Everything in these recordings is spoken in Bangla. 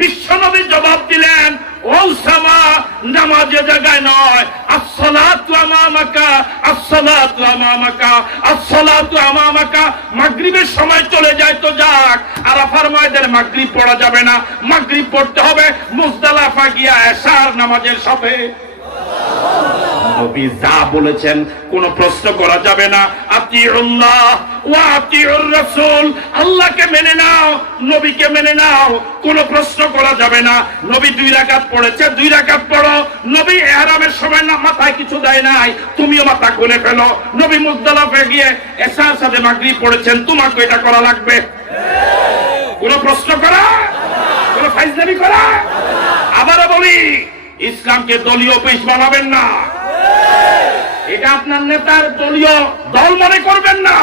বিশ্বনবী জবাব দিলেন, ও উসামা, নামাজে জায়গায় নয়, আসসালাতু আমামাকা, আসসালাতু আমামাকা, আসসালাতু আমামাকা। মাগরিবের সময় চলে যায় তো যাক, আরাফার ময়দানে মাগরিব পড়া যাবে না, মাগরিব পড়তে হবে মুজদালিফা গিয়া এশার নামাজের সাথে। নবী যা বলেছেন কোনো প্রশ্ন করা যাবে না। আতিউল্লাহ ওয়া আতিউর রাসূল, আল্লাহকে মেনে নাও, নবীকে মেনে নাও, কোনো প্রশ্ন করা যাবে না। নবী 2 রাকাত পড়েছে, 2 রাকাত পড়ো। নবী ইহরামের সময় না মাথায় কিছু দেয় নাই, তুমিও মাথা খুলে ফেলো। নবী মুজদালিফা গিয়ে এশার সাথে মাগরিব পড়েছেন, তোমাকে এটা করা লাগবে। কোনো প্রশ্ন করা, কোনো ফাইজলামি করা। আবারও বলি, ইসলামকে দলীয় পেশ বানাবেন না। এটা আপনার নেতার দলীয় দল মনে করবেন না।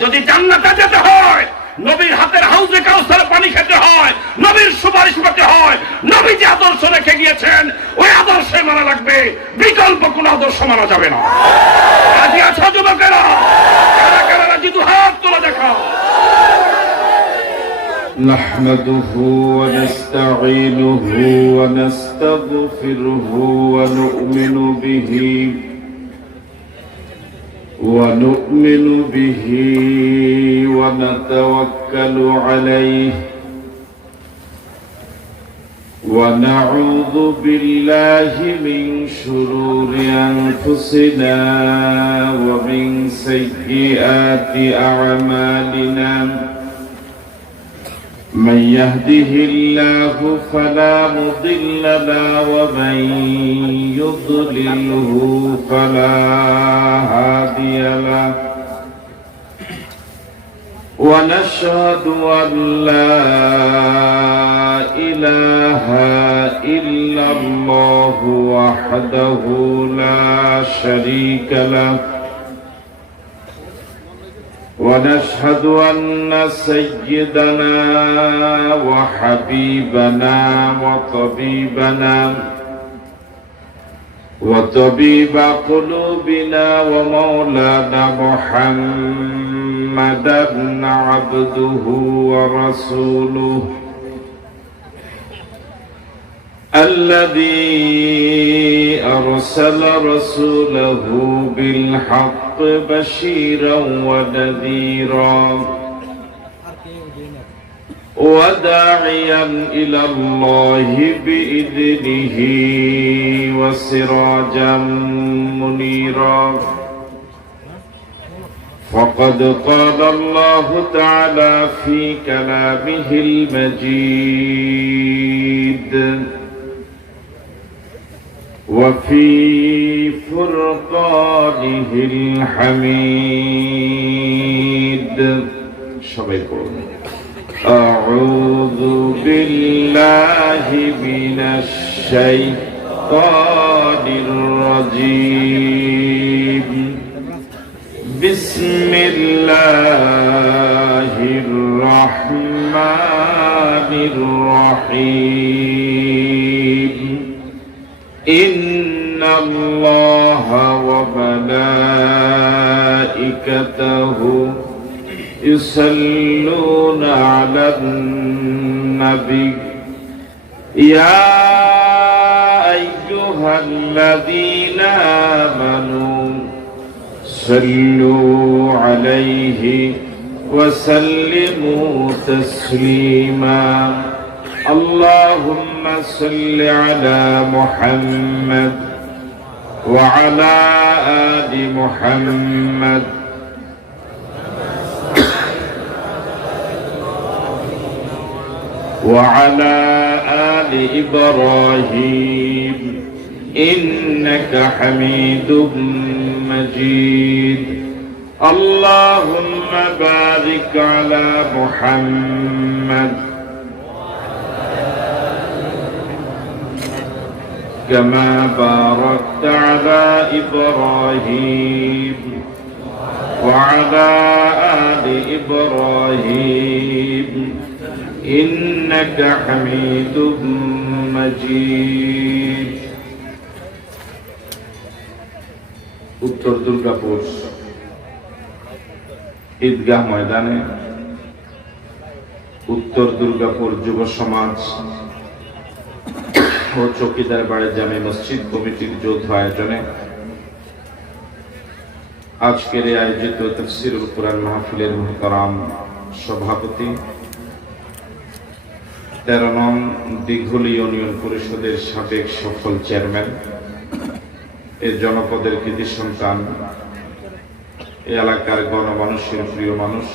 যদি জান্নাতে যেতে হয়, নবীর হাতের হাউজে কাউসারে পানি খেতে হয়, নবীর সুপারিশ পেতে হয়, নবী যে আদর্শ রেখে গিয়েছেন ওই আদর্শে মানা লাগবে, বিকল্প কোন আদর্শ মানা যাবে না। রাজি আছো যুবকেরা? কারা কারা রাজি? দুহাত তুলে দেখাও। نحمده ونستعينه ونستغفره ونؤمن به ونتوكل عليه ونعوذ بالله من شرور أنفسنا ومن سيئات أعمالنا من يهده الله فلا مضل له ومن يضلله فلا هادي له ونشهد أن لا إله إلا الله وحده لا شريك له ونشهد أن سيدنا وحبيبنا وطبيب قلوبنا ومولانا محمدا عبده ورسوله الذي أرسل رسوله بالحق بشيرا ونذيرا وداعيا إلى الله بإذنه وسراجا منيرا فقد قال الله تعالى في كلامه المجيد وفي فرقانه الحميد أعوذ بالله من الشيطان الرجيم بسم الله الرحمن الرحيم إن الله وملائكته يصلون على النبي يا أيها الذين آمنوا صلوا عليه وسلموا تسليما اللهم صل على محمد وعلى آل محمد وعلى آل إبراهيم إنك حميد مجيد اللهم بارك على محمد كما باركت على إبراهيم وعلى آل إبراهيم إنك حميد مجيد উত্তর দুর্গাপুর ঈদগাহ ময়দানে উত্তর দুর্গাপুর যুব সমাজ ও চৌকিদার বাড়ি জামে মসজিদ কমিটির যৌথ আয়োজনে আজকের এই আয়োজিত তাফসীরুল কুরআন মাহফিলের মুহতারাম সভাপতি 13 নং দিঘলি ইউনিয়ন পরিষদের সাবেক সফল চেয়ারম্যান, এই জনপদের কৃতি সন্তান, এই এলাকার গণমানুষের প্রিয় মানুষ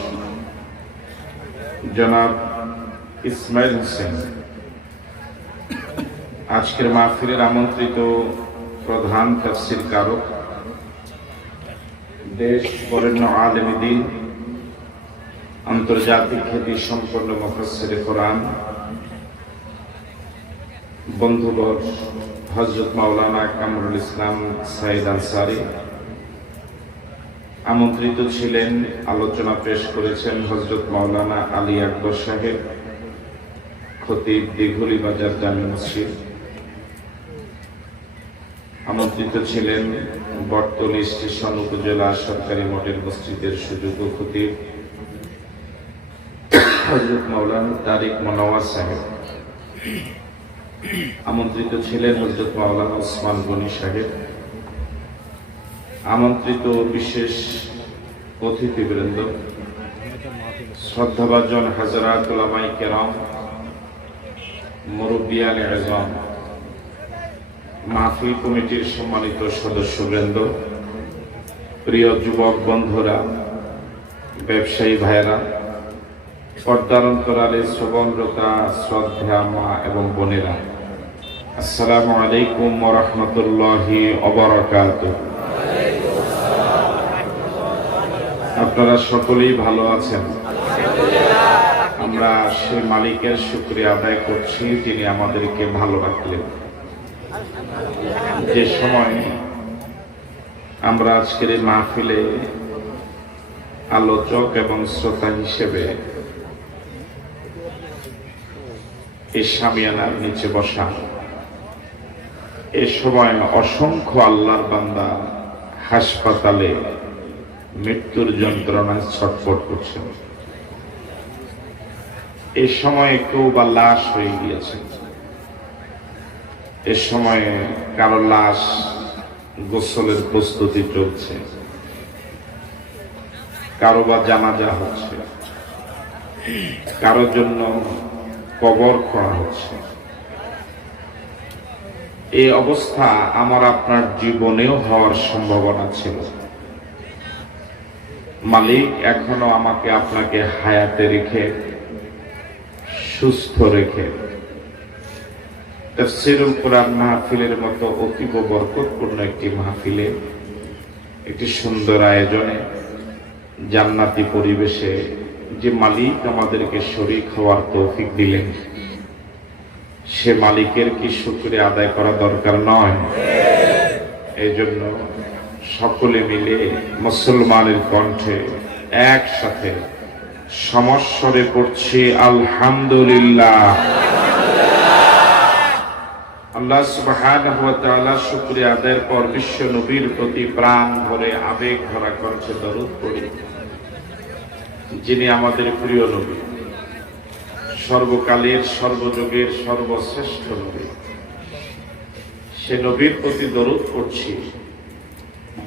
জনাব ইসমাইল হোসেন, আজকের মাহফিলের আমন্ত্রিত প্রধান তাফসীর কারক, দেশ বরেণ্য আলেম দ্বীন, আন্তর্জাতিক খ্যাতি সম্পন্ন মুফাসসিরে কোরআন বন্ধুবর হযরত মাওলানা কামরুল ইসলাম সাইদ আনসারী, আমন্ত্রিত ছিলেন, আলোচনা পেশ করেছেন হযরত মাওলানা আলী আকবর সাহেব, খতিব দিঘলি বাজার জামে মসজিদ, আমন্ত্রিত ছিলেন বটতলী স্টেশন উপজেলা সরকারি মডেল মসজিদের সুযোগ্য খতিব হযরত মাওলানা তারিক মনোয়ার সাহেব, আমন্ত্রিত ছিলেন হযরত মাওলানা ওসমান গনি সাহেব, আমন্ত্রিত বিশেষ অতিথিবৃন্দ, শ্রদ্ধাভাজন হাজরাত উলামায়ে কেরাম, মুরব্বিয়ানে আযম, মাহফিল কমিটির সম্মানিত সদস্যবৃন্দ, প্রিয় যুবক বন্ধুরা, ব্যবসায়ী ভাইয়েরা, পর্দার অন্তরালে শ্রবণরতা শ্রদ্ধা মা এবং বোনেরা, আসসালামু আলাইকুম ওয়া রাহমাতুল্লাহি ওয়া বারাকাতুহু। আপনারা সকলেই ভালো আছেন? আমরা সেই মালিকের শুকরিয়া আদায় করছি যিনি আমাদেরকে ভালো রাখলেন। যে সময় আমরা আজকের এই মাহফিলে আলোচক এবং শ্রোতা হিসেবে এই শামিয়ানার নিচে বসা, এ সময় অসংখ্য আল্লাহর বান্দা হাসপাতালে মৃত্যুর যন্ত্রণায় ছটফট করছেন। এ সময় কেউ বা লাশ হয়ে গিয়েছে, এ সময়ে কারো লাশ গোসলের প্রস্তুতি চলছে, কারো বা জানাজা হচ্ছে, কারোর জন্য কবর খোঁড়া হচ্ছে। এই অবস্থা আমার আপনার জীবনেও হওয়ার সম্ভাবনা ছিল। মালিক এখনো আমাকে আপনাকে হায়াতে রেখে, সুস্থ রেখে তাফসীরুল কুরআন মাহফিলের মতো অতীব বরকতপূর্ণ একটি মাহফিলে, একটি সুন্দর আয়োজনে, জান্নাতি পরিবেশে যে মালিক আমাদেরকে শরীক হওয়ার তৌফিক দিলেন, সে মালিকের কি শুকরিয়া আদায় করা দরকার নয়? এই জন্য সকলে মিলে মুসলমানের কণ্ঠে একসাথে সমস্বরে পড়ছি আলহামদুলিল্লাহ। আল্লাহ সুবহানাহু ওয়া তাআলা শুকরিয়া আদায়ের পর বিশ্ব নবীর প্রতি প্রাণ ভরে আবেগ ভরা কণ্ঠে দরুদ পড়ি, যিনি আমাদের প্রিয় নবী, সর্বকালের সর্বযুগের সর্বশ্রেষ্ঠ নবী। সে নবীর প্রতি দরুদ পড়ছি,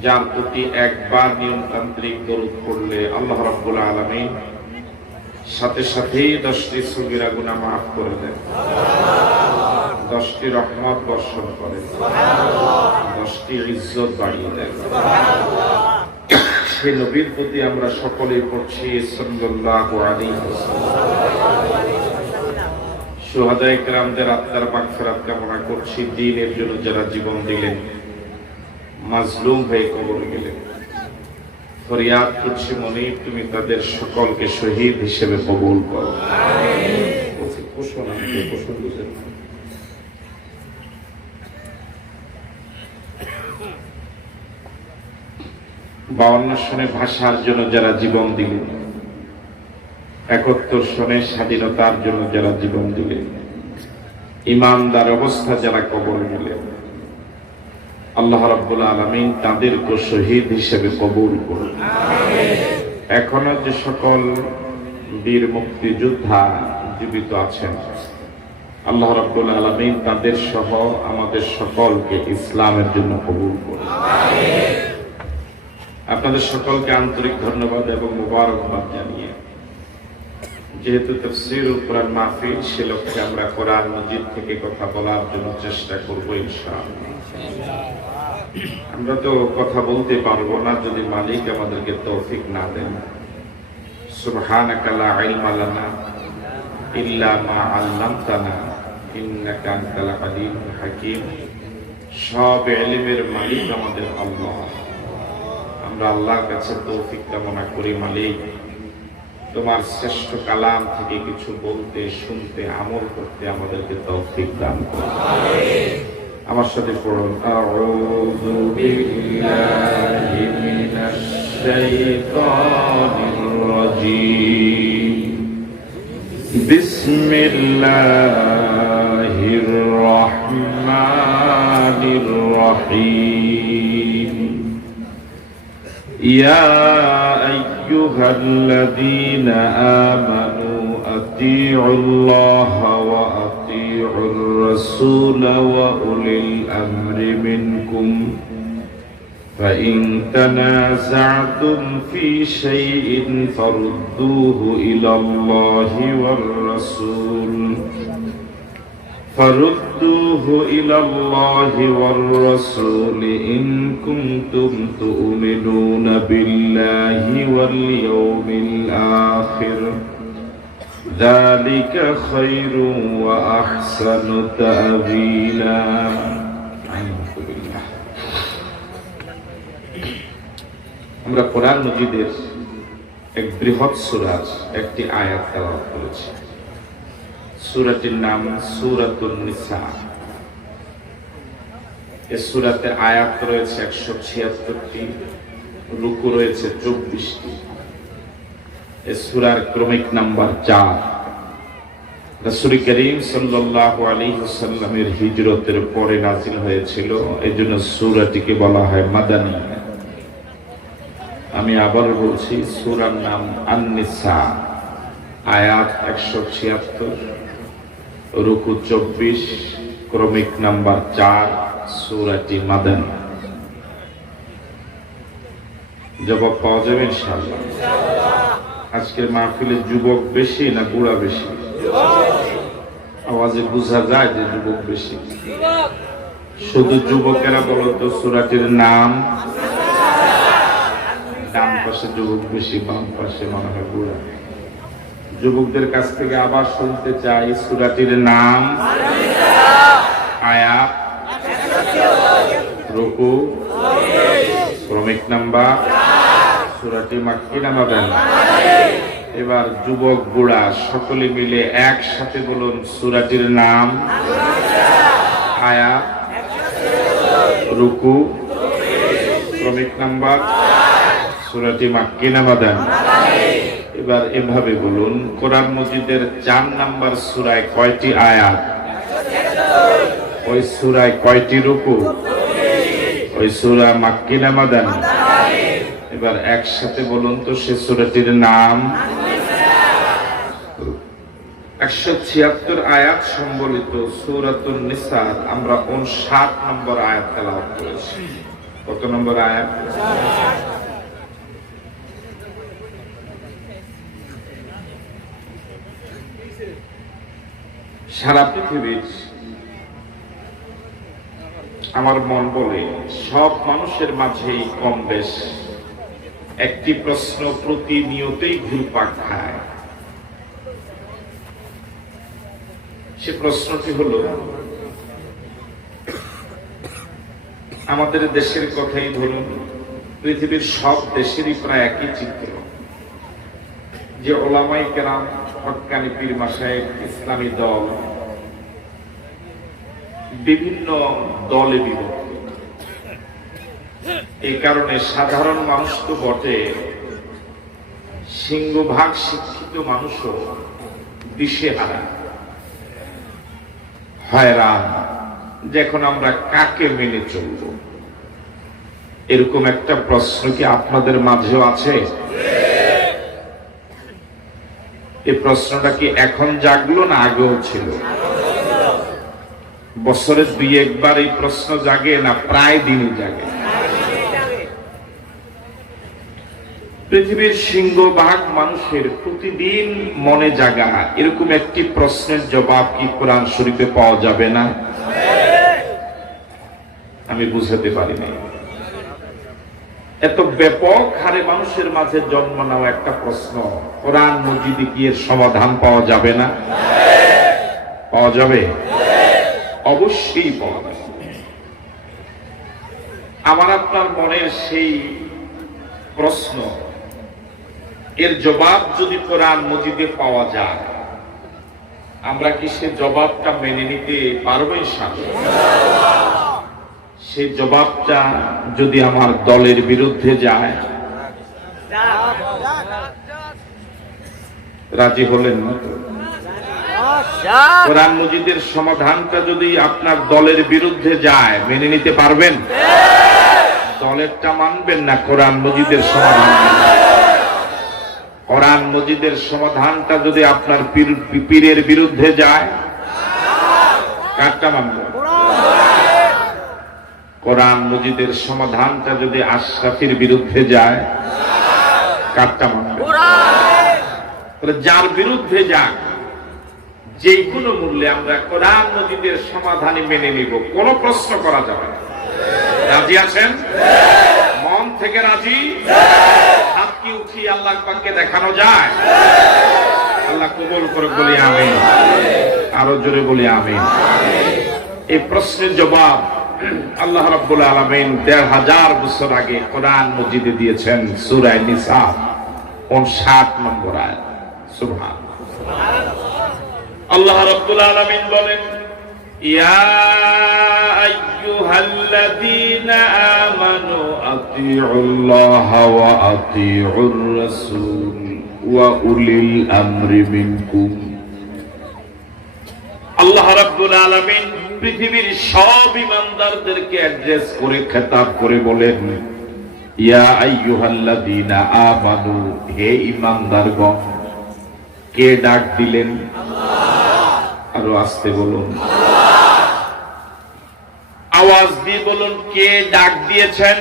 যার প্রতি একবার নিয়মতান্ত্রিক দরুদ পড়লে আল্লাহ রাব্বুল আলামিন সাথে সাথেই 10টি সগীরা গুনাহ মাফ করে দেন, 10টি রহমত বর্ষণ করেন, 10টি ইজ্জত বাড়িয়ে দেন। সেই নবীর প্রতি আমরা সকলেই পড়ছি সাল্লাল্লাহু আলাইহি ওয়াসাল্লাম। শুহাদায়ে কেরামদের আত্মার মাগফিরাত কামনা করছি, দ্বীনের জন্য যারা জীবন দিলেন, মাজলুম হয়ে কবরে গেলেন, ফরিয়াদ করছি মনে তুমি তাদের সকলকে শহীদ হিসেবে কবুল করো। বাউন্ন সনে ভাষার জন্য যারা জীবন দিলেন, 71 সনে স্বাধীনতার জন্য যারা জীবন দিলেন, ইমানদার অবস্থা যারা কবরে গেলেন, আল্লাহ রাব্বুল আলামিন তাদেরকে শহীদ হিসেবে কবুল করুন। এখনো যে সকল বীর মুক্তিযোদ্ধা জীবিত আছেন, আল্লাহ রাব্বুল আলামিন তাদের সহ আমাদের সকলকে ইসলামের জন্য কবুল করুন। আপনাদের সকলকে আন্তরিক ধন্যবাদ এবং মোবারকবাদ জানিয়ে, যেহেতু তাফসীরুল কোরআন মাহফিল, সে লক্ষ্যে আমরা কোরআন মাজিদ থেকে কথা বলার জন্য চেষ্টা করব ইনশাআল্লাহ। আমরা তো কথা বলতে পারবো না যদি মালিক আমাদেরকে তৌফিক না দেন। সুবহানাকা লা ইলমা লানা ইল্লা মা আল্লামতানা ইন্নাকা আনতাল আলিমুল হাকীম। সব ইলমের মালিক আমাদের আল্লাহ। আমরা আল্লাহর কাছে তৌফিক কামনা করি, মালিক তোমার শ্রেষ্ঠ কালাম থেকে কিছু বলতে, শুনতে, আমল করতে আমাদেরকে তৌফিক দান করো। আমার সাথে পড়ুন, আউযু বিল্লাহি মিনাশ শাইতানির রাজীম, বিসমিল্লাহির রাহমানির রাহিম। ইয়া আইয়ুহাল্লাযীনা আমানু আতিউল্লাহা ওয়া আতিউর রাসূলা ওয়া উলিল আমরি মিনকুম فإن تنازعتم في شيء فردوه إلى الله والرسول إن كنتم تؤمنون بالله واليوم الآخر ذلك خير وأحسن تأويلا। আমরা কোরআন মাজিদের এক বৃহৎ সূরার একটি আয়াত তেলাওয়াত করেছি। সূরাটির নাম সূরাতুন নিসা। এই সূরাতে আয়াত রয়েছে 176টি, রুকু রয়েছে 24টি। এই সূরার ক্রমিক নাম্বার 4। রাসূল করিম সাল্লাল্লাহু আলাইহি ওয়াসাল্লামের হিজরতের পরে নাযিল হয়েছিল, এজন্য সূরাটিকে বলা হয় মাদানী। আমি আবার বলছি, সূরার নাম আন-নিসা, আয়াত 176, রুকু 24, ক্রমিক নাম্বার 4, সূরাটি মাদানী। জবাব পাওয়া যাবে ইনশাআল্লাহ। আজকের মাহফিলে যুবক বেশি না বুড়া বেশি? আওয়াজে বোঝা যায় যে যুবক বেশি। শুধু যুবকেরা বলো তো সূরাটির নাম। ডান পাশে যুবক বেশি, বাম পাশে মনে হয় বুড়া। যুবকদের কাছ থেকে আবার শুনতে চাই, সূরাটির নাম, আয়াত, রুকু, ক্রমিক নাম্বার, সূরাটি মাক্কি না মাদানী? এবার যুবক বুড়া সকলে মিলে একসাথে বলুন, সূরাটির নাম, আয়াত, রুকু, ক্রমিক নাম্বার, সূরাটি মাক্কি না মাদানী? এবার এভাবে বলুন, কোরআন মাজিদের 4 নাম্বার সূরায় কয়টি আয়াত? ওই সূরায় কয়টি রুকু? ওই সূরা মাক্কি না মাদানী? এবার একসাথে বলুন তো সে সূরাটির নাম। 176 আয়াত সম্বলিত সূরাতুন নিসা আমরা 59 নম্বর আয়াত তেলাওয়াত করেছি। কত নম্বর আয়াত? সারা পৃথিবীর, আমার মন বলে সব মানুষের মাঝেই কম বেশ একটি প্রশ্ন প্রতিনিয়তই ঘুরপাক খায়। সে প্রশ্নটি হলো, আমাদের দেশের কথাই ধরুন, পৃথিবীর সব দেশেরই প্রায় একই চিত্র, যে ওলামায়ে কেরাম, হক্কানি পীর মাশায়েখ, ইসলামী দল বিভিন্ন দলে বিভক্ত। এই কারণে সাধারণ মানুষ তো বটে, সিংহভাগ শিক্ষিত মানুষও দিশেহারা, হয়রান, যে এখন আমরা কাকে মেনে চলব। এরকম একটা প্রশ্ন কি আপনাদের মাঝেও আছে? এই প্রশ্নটা কি এখন জাগলো না আগেও ছিল? বছরে দুই একবার এই প্রশ্ন জাগে না প্রায় দিনই জাগে? পৃথিবীর সিংহভাগ মানুষের প্রতিদিন মনে জাগা এরকম একটি প্রশ্নের জবাব কি কোরআন শরীফে পাওয়া যাবে না? আমি বুঝাতে পারি না। এত ব্যাপক হারে মানুষের মাঝে জন্ম নেওয়া একটা প্রশ্ন, কোরআন মজিদে কি এর সমাধান পাওয়া যাবে না? পাওয়া যাবে, অবশ্যই পাওয়া যাবে। আমার আপনার মনের সেই প্রশ্ন, এর জবাব যদি কোরআন মজিদে পাওয়া যায়, আমরা কি সে জবাবটা মেনে নিতে পারবো ইনশাআল্লাহ? সেই জবাবটা যদি আমার দলের বিরুদ্ধে যায়, রাজি হলেন না তো? কোরআন মজিদের সমাধানটা যদি আপনার দলের বিরুদ্ধে যায়, মেনে নিতে পারবেন? দলেরটা মানবেন না কোরআন মজিদের সমাধান? কোরআন মজিদের সমাধানটা যদি আপনার পীরের বিরুদ্ধে যায়, কারটা মানবেন? কোরআন মজিদের সমাধানটা যদি আশরাফির বিরুদ্ধে যায়, কারটা মানবেন? যার বিরুদ্ধে যাক, যে কোনো মূল্যে আমরা কোরআন মজিদের সমাধানই মেনে নিব, কোনো প্রশ্ন করা যাবে না। রাজি আছেন? মন থেকে রাজি? হাত কি উঠিয়ে আল্লাহ পাককে দেখানো যায়? আল্লাহ কবুল করে বলি আমিন। আরো জোরে বলি আমিন। এই প্রশ্নের জবাব আল্লাহ রাব্বুল আলামিন ১৫০০ বছর আগে কোরআন মজিদে দিয়েছেন সূরা নিসা ৫৯ নম্বর আয়াত। সুবহানাল্লাহ। আল্লাহ রাব্বুল আলামিন বলেন, ইয়া আইয়ুহাল্লাযীনা আমানু আতিউল্লাহ ওয়া আতিউর রাসূল ওয়া উলিল আমরি মিনকুম। আল্লাহ রাব্বুল আলামিন পৃথিবীর সব ঈমানদারদেরকে অ্যাড্রেস করে খেতাব করে বলেন, ইয়া আইয়ুহাল্লাযীনা আমানু, হে ঈমানদারগণ। কে ডাক দিলেন? আরো আস্তে বলুন, আওয়াজ দিয়ে বলুন, কে ডাক দিয়েছেন?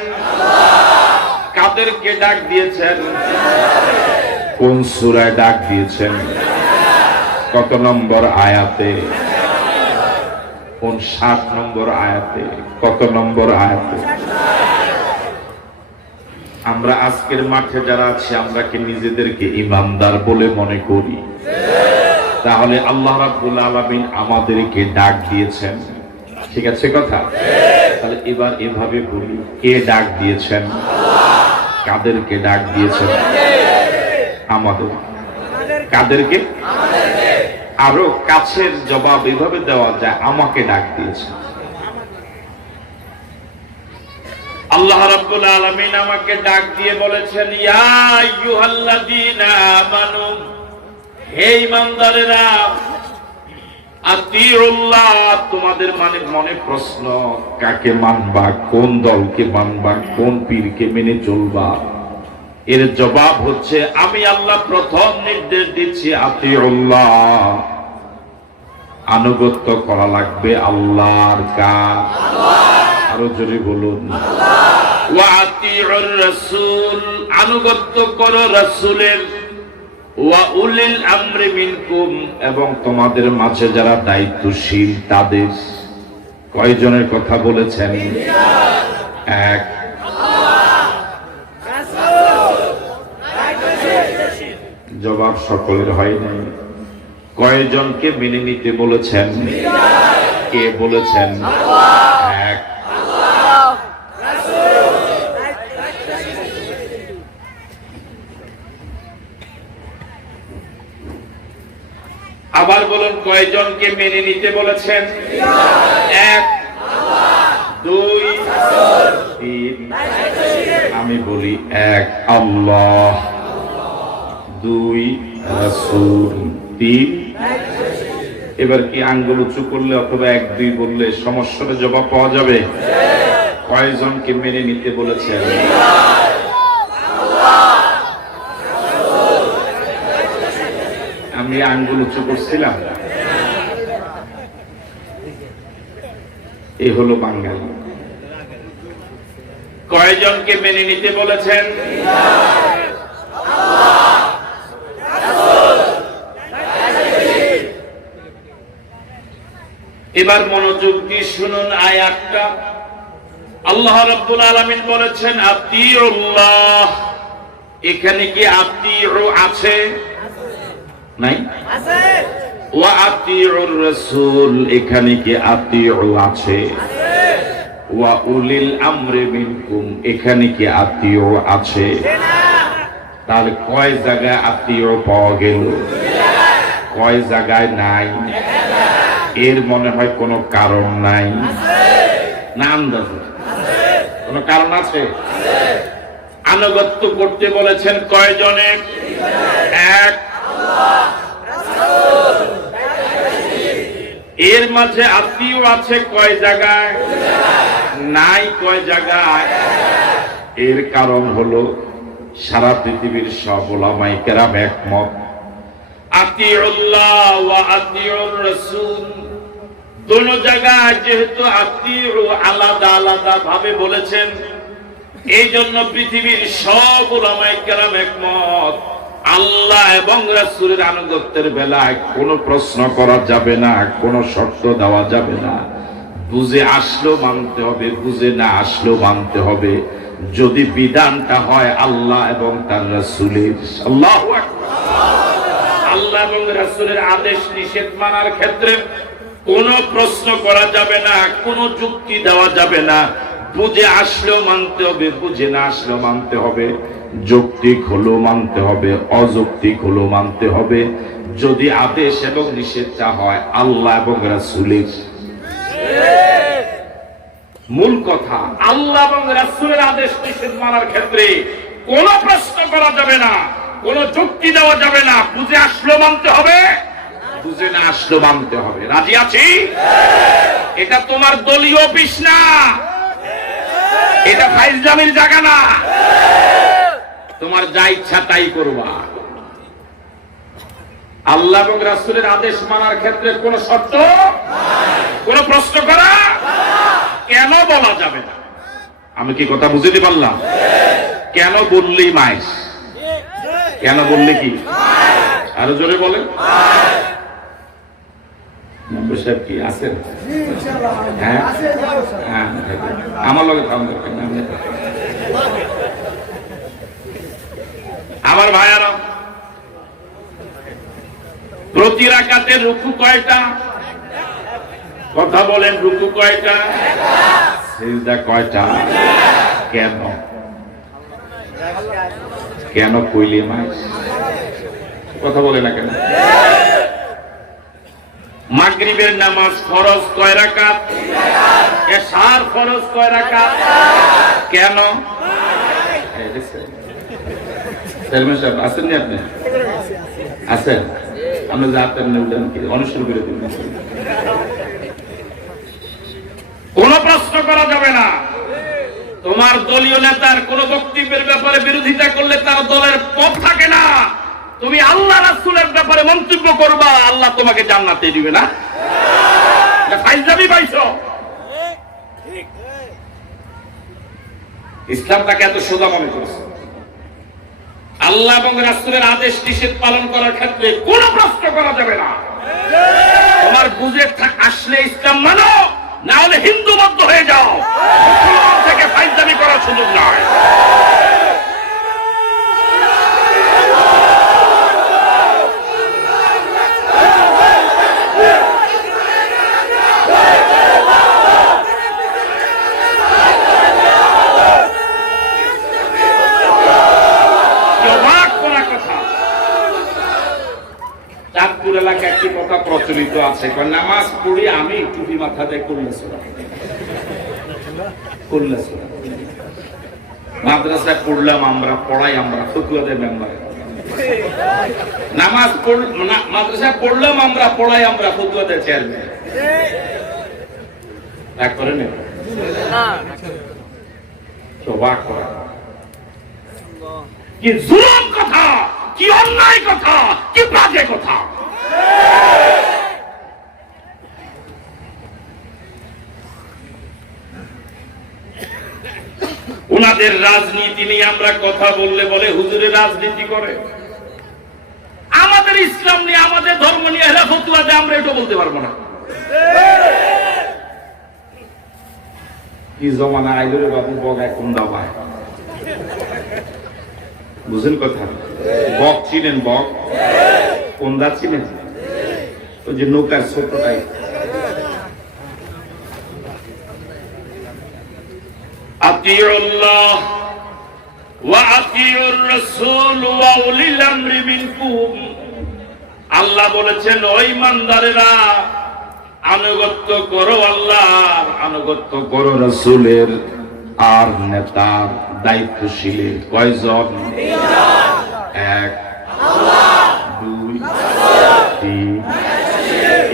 কাদেরকে ডাক দিয়েছেন? কোন সূরায় ডাক দিয়েছেন? কত নম্বর আয়াতে? ৫৯ নম্বর আয়াতে। কত নম্বর আয়াতে? আমরা আজকের মাঠে যারা আছি, আমরা কি নিজেদেরকে ঈমানদার বলে মনে করি? তাহলে আল্লাহ রাব্বুল আলামিন আমাদেরকে ডাক দিয়েছেন, ঠিক আছে কথা? তাহলে এবার এভাবে বলি, কে ডাক দিয়েছেন? কাদেরকে ডাক দিয়েছেন? আমাদের। কাদেরকে? আরো কাছের জবাব এভাবে দেওয়া যায়, আমাকে ডাক দিয়েছেন। আল্লাহ রাব্বুল আলামিন আমাকে ডাক দিয়ে বলেছেন, ইয়া আইয়ুহাল্লাযীনা আমানু, হে ঈমানদারেরা, আতিউল্লাহ। তোমাদের মনে প্রশ্ন, কাকে মানবা? কোন দলকে মানবা? কোন পীরকে মেনে চলবা? এর জবাব হচ্ছে, আমি আল্লাহ প্রথম নির্দেশ দিচ্ছি, আতিউল্লাহ, আনুগত্য করা লাগবে আল্লাহর। কার? আরো জোরে বলুন, ওয়া আতিউর রাসূল, আনুগত্য করো রাসূলের। ওয়া উলিল আমরি মিনকুম, এবং তোমাদের মাঝে যারা দায়িত্বশীল তাদের। কয়জনের কথা বলেছেন? এক। জবাব সকলের হয় নাই। কয়জনকে মেনে নিতে বলেছেন? কে বলেছেন? এক। আবার বলুন, কয়জনকে মেনে নিতে বলেছেন? এক, দুই, তিন। আমি বলি, এক আল্লাহ, দুই রাসূল, তিন। এবার কি আঙ্গুল উঁচু করলে অথবা এক দুই বললে সমস্যার জবাব পাওয়া যাবে? কয়জনকে মেনে নিতে বলেছেন? নিয়ে আঙ্গুল উঁচু করছিলাম? এই হলো বাঙালি। কয়জনকে মেনে নিতে বলেছেন? এবার মনোযোগ দিয়ে শুনুন আয়াতটা। আল্লাহ রাব্বুল আলামিন বলেছেন আতিউল্লাহ। এখানে কি আতিউ আছে? নাই? আছে। ওয়া আতিউর রাসূল, এখানে কি আতিউ আছে? আছে। ওয়া উলিল আমরি মিনকুম, এখানে কি আতিউ আছে? তাহলে কয় জায়গায় আতিউ পাওয়া গেল? কয় জায়গায় নাই? এর মনে হয় কোনো কারণ নাই না? আন্দাজ কোন কারণ আছে? আনুগত্য করতে বলেছেন কয়জনে? এক। এর মাঝে আত্মীয় আছে কয় জায়গায়? নাই কয় জায়গায়? এর কারণ হলো সারা পৃথিবীর সব উলামায়ে কেরাম একমত, আতিউল্লাহ ওয়া আতিউর রাসূল দোনো জায়গায় যেহেতু আতিউ আলাদা আলাদা ভাবে বলেছেন, এই জন্য পৃথিবীর সব উলামায়ে কেরাম একমত, আল্লাহ এবং রাসূলের আনুগত্যের বেলায় কোনো প্রশ্ন করা যাবে না, কোনো শর্ত দেওয়া যাবে না। বুঝে আসলেও মানতে হবে, বুঝে না আসলেও মানতে হবে, যদি বিধানটা হয় আল্লাহ এবং তার রাসূলের। আল্লাহু আকবার। আল্লাহ এবং রাসূলের আদেশ নিষেধ মানার ক্ষেত্রে কোনো প্রশ্ন করা যাবে না, কোনো যুক্তি দেওয়া যাবে না। বুঝে আসলেও মানতে হবে, বুঝে না আসলেও মানতে হবে, যৌক্তিক হলেও মানতে হবে, অযৌক্তিক হলেও মানতে হবে, যদি আদেশ এবং নিষেধটা হয় আল্লাহ এবং রাসূলের। মূল কথা, আল্লাহ এবং রাসূলের আদেশ নিষেধ মানার ক্ষেত্রে কোনো প্রশ্ন করা যাবে না, কোনো যুক্তি দেওয়া যাবে না, বুঝে আসলেও মানতে হবে, বুঝে না আসলেও মানতে হবে। রাজি আছি? এটা তোমার দলীয় অফিস না, এটা ফাইজলামির জায়গা না, তোমার যা ইচ্ছা তাই করবা। আল্লাহ এবং রাসূলের আদেশ মানার ক্ষেত্রে কোন শর্ত, কোন প্রশ্ন করা কেন বলা যাবে না। আমি কি কথা বুঝতে পারলাম? কেন বললি মাইস? কেন বললে কি? আরো জোরে বলেন। কি আছেন? হ্যাঁ, আমার লগে থাম দরকার না। আমার ভাইয়ারা, প্রতি রাকাতে রুকু কয়টা? কথা বলেন, রুকু কয়টা? সিজদা কয়টা? কেন? কেন কইলে মাইস? কথা বলে না কেন? মাগরিবের নামাজ ফরজ কয় রাকাত? এশার ফরজ কয় রাকাত? কেন? আছেন আপনি? আছেন? আমরা যাতেন অনুষ্ঠিত করে দিন। কোন প্রশ্ন করা যাবে না। তোমার দলীয় নেতার কোন বক্তব্যের ব্যাপারে বিরোধিতা করলে তার দলের পথ থাকে না। তুমি আল্লাহ রাসূলের ব্যাপারে মন্তব্য করবা, আল্লাহ তোমাকে জান্নাতে দিবে না। ফাইজলামি পাইছো? ইসলামটাকে এত সোজা মনে করছে। আল্লাহ এবং রাসূলের আদেশ নিষেধ পালন করার ক্ষেত্রে কোনো প্রশ্ন করা যাবে না। তোমার বুঝে আসলে ইসলাম মানো, না হলে হিন্দু বদ্ধ হয়ে যাও। থেকে ফাইজলামি করার সুযোগ নয়। চাঁদপুর এলাকায় একটি কথা প্রচলিত আছে, নামাজ পড়ি আমি টুপি মাথা দিয়ে করলে মাদ্রাসায় পড়লাম আমরা, পড়াই আমরা, ফতুয়াদের মেম্বার। নামাজ মাদ্রাসায় পড়লাম আমরা, পড়াই আমরা, ফতুয়াদের চেয়ারম্যান। এক করে নেব কি জুলুম কথা, কি অন্যায় কথা, কি বাজে কথা। ওনাদের রাজনীতি নিয়ে আমরা কথা বললে বলে হুজুরের রাজনীতি করে। আমাদের ইসলাম নিয়ে, আমাদের ধর্ম নিয়ে এরা ফতুয়া দেয়, আমরা এটা বলতে পারবো না। কি জমানা আইলো রে বাবু, বগ এখন দাবায়, বুঝেন কথা? বক চিনেন? বক কোন দা চিনেন? ওই যে নৌকার ছোটটাই। আতিউল্লাহ ওয়া আতিউর রাসূল ওয়া উলিল আমরি মিনকুম। আল্লাহ বলেছেন, ও ঈমানদারেরা, আনুগত্য করো আল্লাহর, আনুগত্য করো রাসূলের আর নেতার, দায়িত্বশীলের। কয়জন? এক, দুই, তিন।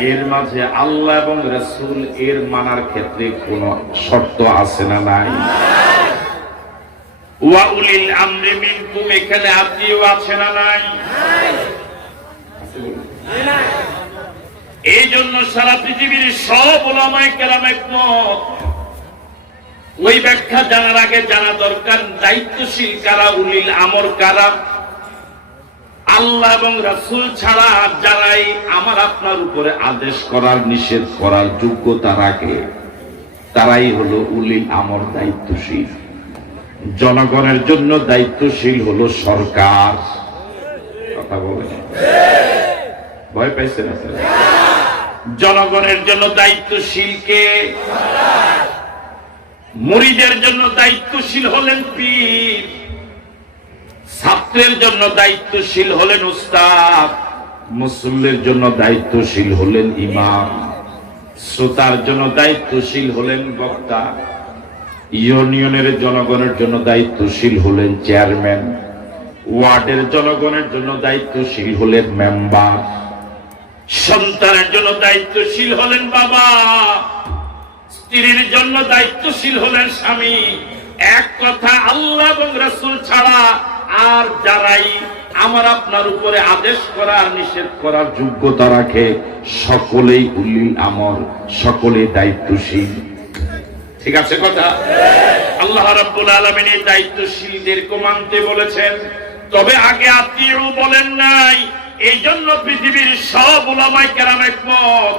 এর মাঝে আল্লাহ এবং রাসূল এর মানার ক্ষেত্রে কোন শর্ত আছে না নাই? ওয়া উলিল আমরি মিনকুম, এখানে আত্মীয় আছে না নাই? এই জন্য সারা পৃথিবীর সব উলামায়ে কেরাম একমত, ওই ব্যাখ্যা জানার আগে জানা দরকার দায়িত্বশীল কারা, উলিল আমর কারা। আল্লাহ এবং রাসূল ছাড়া যারাই আমার আপনার উপরে আদেশ করার, নিষেধ করার যোগ্যতা রাখে, তারাই হলো উলিল আমর, দায়িত্বশীল। জনগণের জন্য দায়িত্বশীল হলো সরকার। কথা বলেন, ভয় পাইছেন আপনারা? জনগণের জন্য দায়িত্বশীল কে? মুরিদের জন্য দায়িত্বশীল হলেন পীর, ছাত্রের জন্য দায়িত্বশীল হলেন উস্তাদ, মুসল্লির জন্য দায়িত্বশীল হলেন ইমাম, শ্রোতার জন্য দায়িত্বশীল হলেন বক্তা, ইউনিয়নের জনগণের জন্য দায়িত্বশীল হলেন চেয়ারম্যান, ওয়ার্ডের জনগণের জন্য দায়িত্বশীল হলেন মেম্বার, সন্তানের জন্য দায়িত্বশীল হলেন বাবা, স্ত্রীর জন্য দায়িত্বশীল হলেন স্বামী। এক কথা, আল্লাহ এবং রাসূল ছাড়া আর যারাই আমার আপনার উপরে আদেশ করার, নিষেধ করার যোগ্যতা রাখে, সকলেই উলিল আমর, সকলেই দায়িত্বশীল। ঠিক আছে কথা? আল্লাহ রাব্বুল আলামিন এই দায়িত্বশীলদেরকে মানতে বলেছেন, তবে আগে আত্মীয় বলেন নাই। এই জন্য পৃথিবীর সব উলামায়ে কেরাম একমত,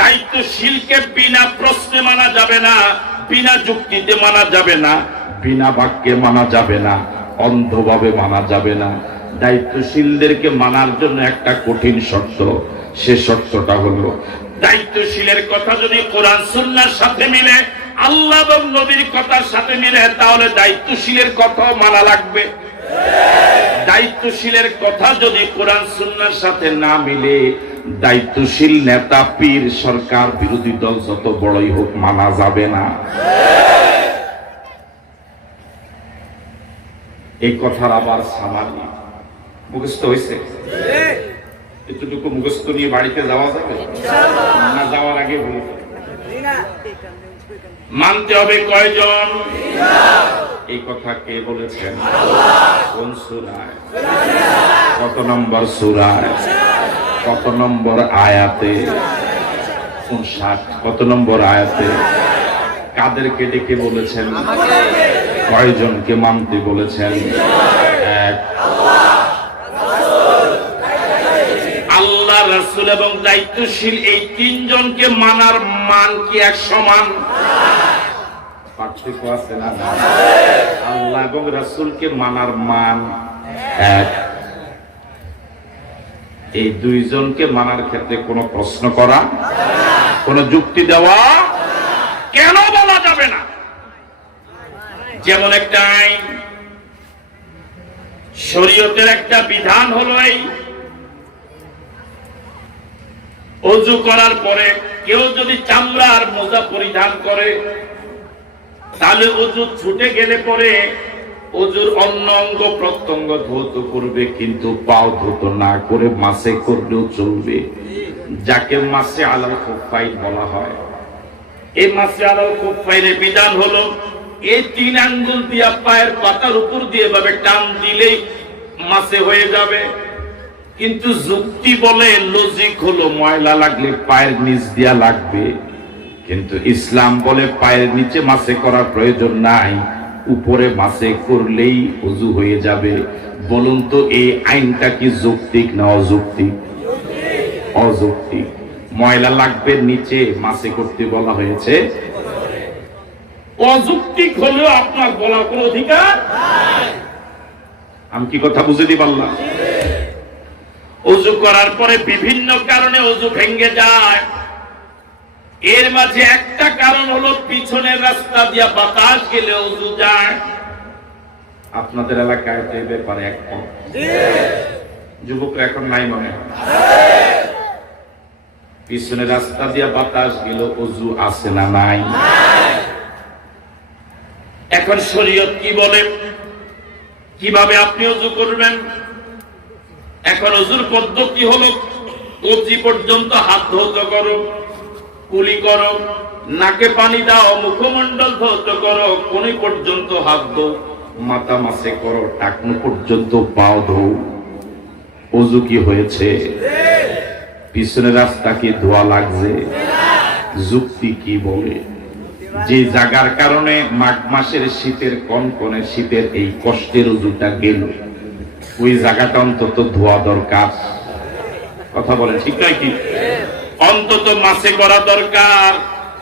দায়িত্বশীলকে বিনা প্রশ্নে মানা যাবে না, বিনা যুক্তিতে মানা যাবে না, বিনা বাক্যে মানা যাবে না, অন্ধভাবে মানা যাবে না। দায়িত্বশীলদেরকে মানার জন্য একটা কঠিন শর্ত, সে শর্তটা হলো দায়িত্বশীলের কথা যদি কোরআন সুন্নাহর সাথে মিলে, আল্লাহ এবং নবীর কথার সাথে মিলে, তাহলে দায়িত্বশীলের কথাও মানা লাগবে। দায়িত্বশীলের কথা যদি কোরআন সুন্নাহর সাথে না মিলে, দায়িত্বশীল নেতা, পীর, সরকার, বিরোধী দল যত বড়ই হোক, মানা যাবে না। এই কথার আবার সামারি মুখস্থ হয়েছে? এতটুকু মুখস্থ নিয়ে বাড়িতে যাওয়া যাবে না? যাওয়ার আগে মানতে হবে কয়জন? এই কথা কে বলেছেন? কোন সূরায়? কত নম্বর সূরায়? কত নম্বর আয়াতে? 59। কত নম্বর আয়াতে? কাদেরকে ডেকে বলেছেন? কয়জনকে মানতে বলেছেন? এক, আল্লাহ, রাসূল এবং দায়িত্বশীল, এই তিনজনকে মানার মান কি এক সমান? পার্থক্য আছে না? আল্লাহ এবং রাসূলকে মানার মান এক। এই দুইজনকে মানার ক্ষেত্রে কোনো প্রশ্ন করা, কোনো যুক্তি দেওয়া কেন বলা যাবে না? যেমন একটা আইন, শরীয়তের একটা বিধান হলো এই, ওযু করার পরে কেউ যদি চামড়ার মোজা পরিধান করে, তাহলে ওযু ছুটে গেলে পরে ওযুর অন্য অঙ্গ প্রত্যঙ্গ ধৌত করবে, কিন্তু পাও ধৌত না করে মাসে করলেও চলবে, যাকে মাসে আলাল খুফাইন বলা হয়। এই মাসে আলাল খুফাইনের বিধান হলো, এই 3 আঙ্গুল দিয়া পায়ের পাতার উপর দিয়ে ভাবে টান দিলেই মাসে হয়ে যাবে। কিন্তু যুক্তি বলে, লজিক হলো ময়লা লাগলে পায়ের নিচ দিয়া লাগবে, কিন্তু ইসলাম বলে পায়ের নিচে মাসে করার প্রয়োজন নাই, উপরে মাসে করলেই ওযু হয়ে যাবে। বলুন তো এই আইনটা কি যৌক্তিক না অযৌক্তিক? অযৌক্তিক। ময়লা লাগবে নিচে, মাসে করতে বলা হয়েছে। অযৌক্তিক হলেও আপনার বলার কোনো অধিকার নাই। আমি কি কথা বুঝে দি পারলাম? ওযু করার পরে বিভিন্ন কারণে ওযু ভেঙে যায়। এর মাঝে একটা কারণ হলো পিছনের রাস্তা দিয়া বাতাস গেলে ওযু যায়। আপনাদের এলাকায় এই ব্যাপারে একমত? যুবকরা এখন নাই মনে হয়? পিছনের রাস্তা দিয়া বাতাস গেল, ওযু আছে না নাই? এখন শরীয়ত কি বলে, কিভাবে আপনি ওযু করবেন? এখন ওযুর পদ্ধতি হলো, কবজি পর্যন্ত হাত ধৌত করো, কুলি করো, নাকে পানি দাও, মুখমণ্ডল ধৌত করো, কোনি পর্যন্ত হাত ধো, মাথা মাসে করো, টাকনু পর্যন্ত পাও ধো। ওযু কি হয়েছে? পিছনের রাস্তা কি ধোয়া লাগছে? যুক্তি কি বলে? যে জায়গার কারণে মাঘ মাসের শীতের কনকনে শীতের এই কষ্টের ওযুটা গেল, ওই জায়গাটা অন্তত ধোয়া দরকার। কথা বলেন ঠিক নয় কি? অন্তত মাসে করা দরকার।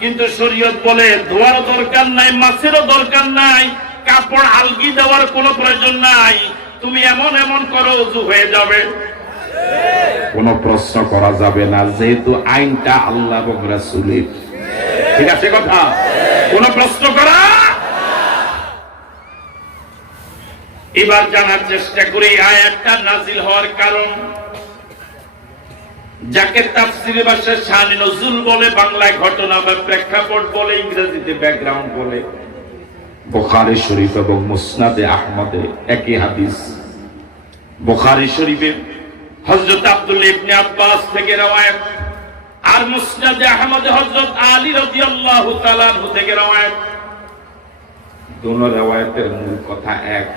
কিন্তু শরীয়ত বলে ধোয়ার দরকার নাই, মাছেরও দরকার নাই, কাপড় আলগি দেওয়ার কোনো প্রয়োজন নাই, তুমি এমন এমন করো ওযু হয়ে যাবে। কোনো প্রশ্ন করা যাবে না, যেহেতু আইনটা আল্লাহ এবং রাসূলের। ঠিক আছে কথা? কোনো প্রশ্ন করা। এবার জানার চেষ্টা করি আয়াতটা নাজিল হওয়ার কারণ। যাকে তাফসীরে ভাষায় শানে নজুল বলে, বাংলায় ঘটনা বা প্রেক্ষাপট বলে, ইংরেজিতে ব্যাকগ্রাউন্ড বলে। বুখারী শরীফ এবং মুসনাদে আহমদে একই হাদিস। বুখারী শরীফে হযরত আব্দুল্লাহ ইবনে আব্বাস থেকে রওয়ায়াত, আর মুসনাদে আহমদে হযরত আলী রাদিয়াল্লাহু তাআলা আনহু থেকে রওয়ায়াত। দুনো রওয়ায়াতের মূল কথা এক।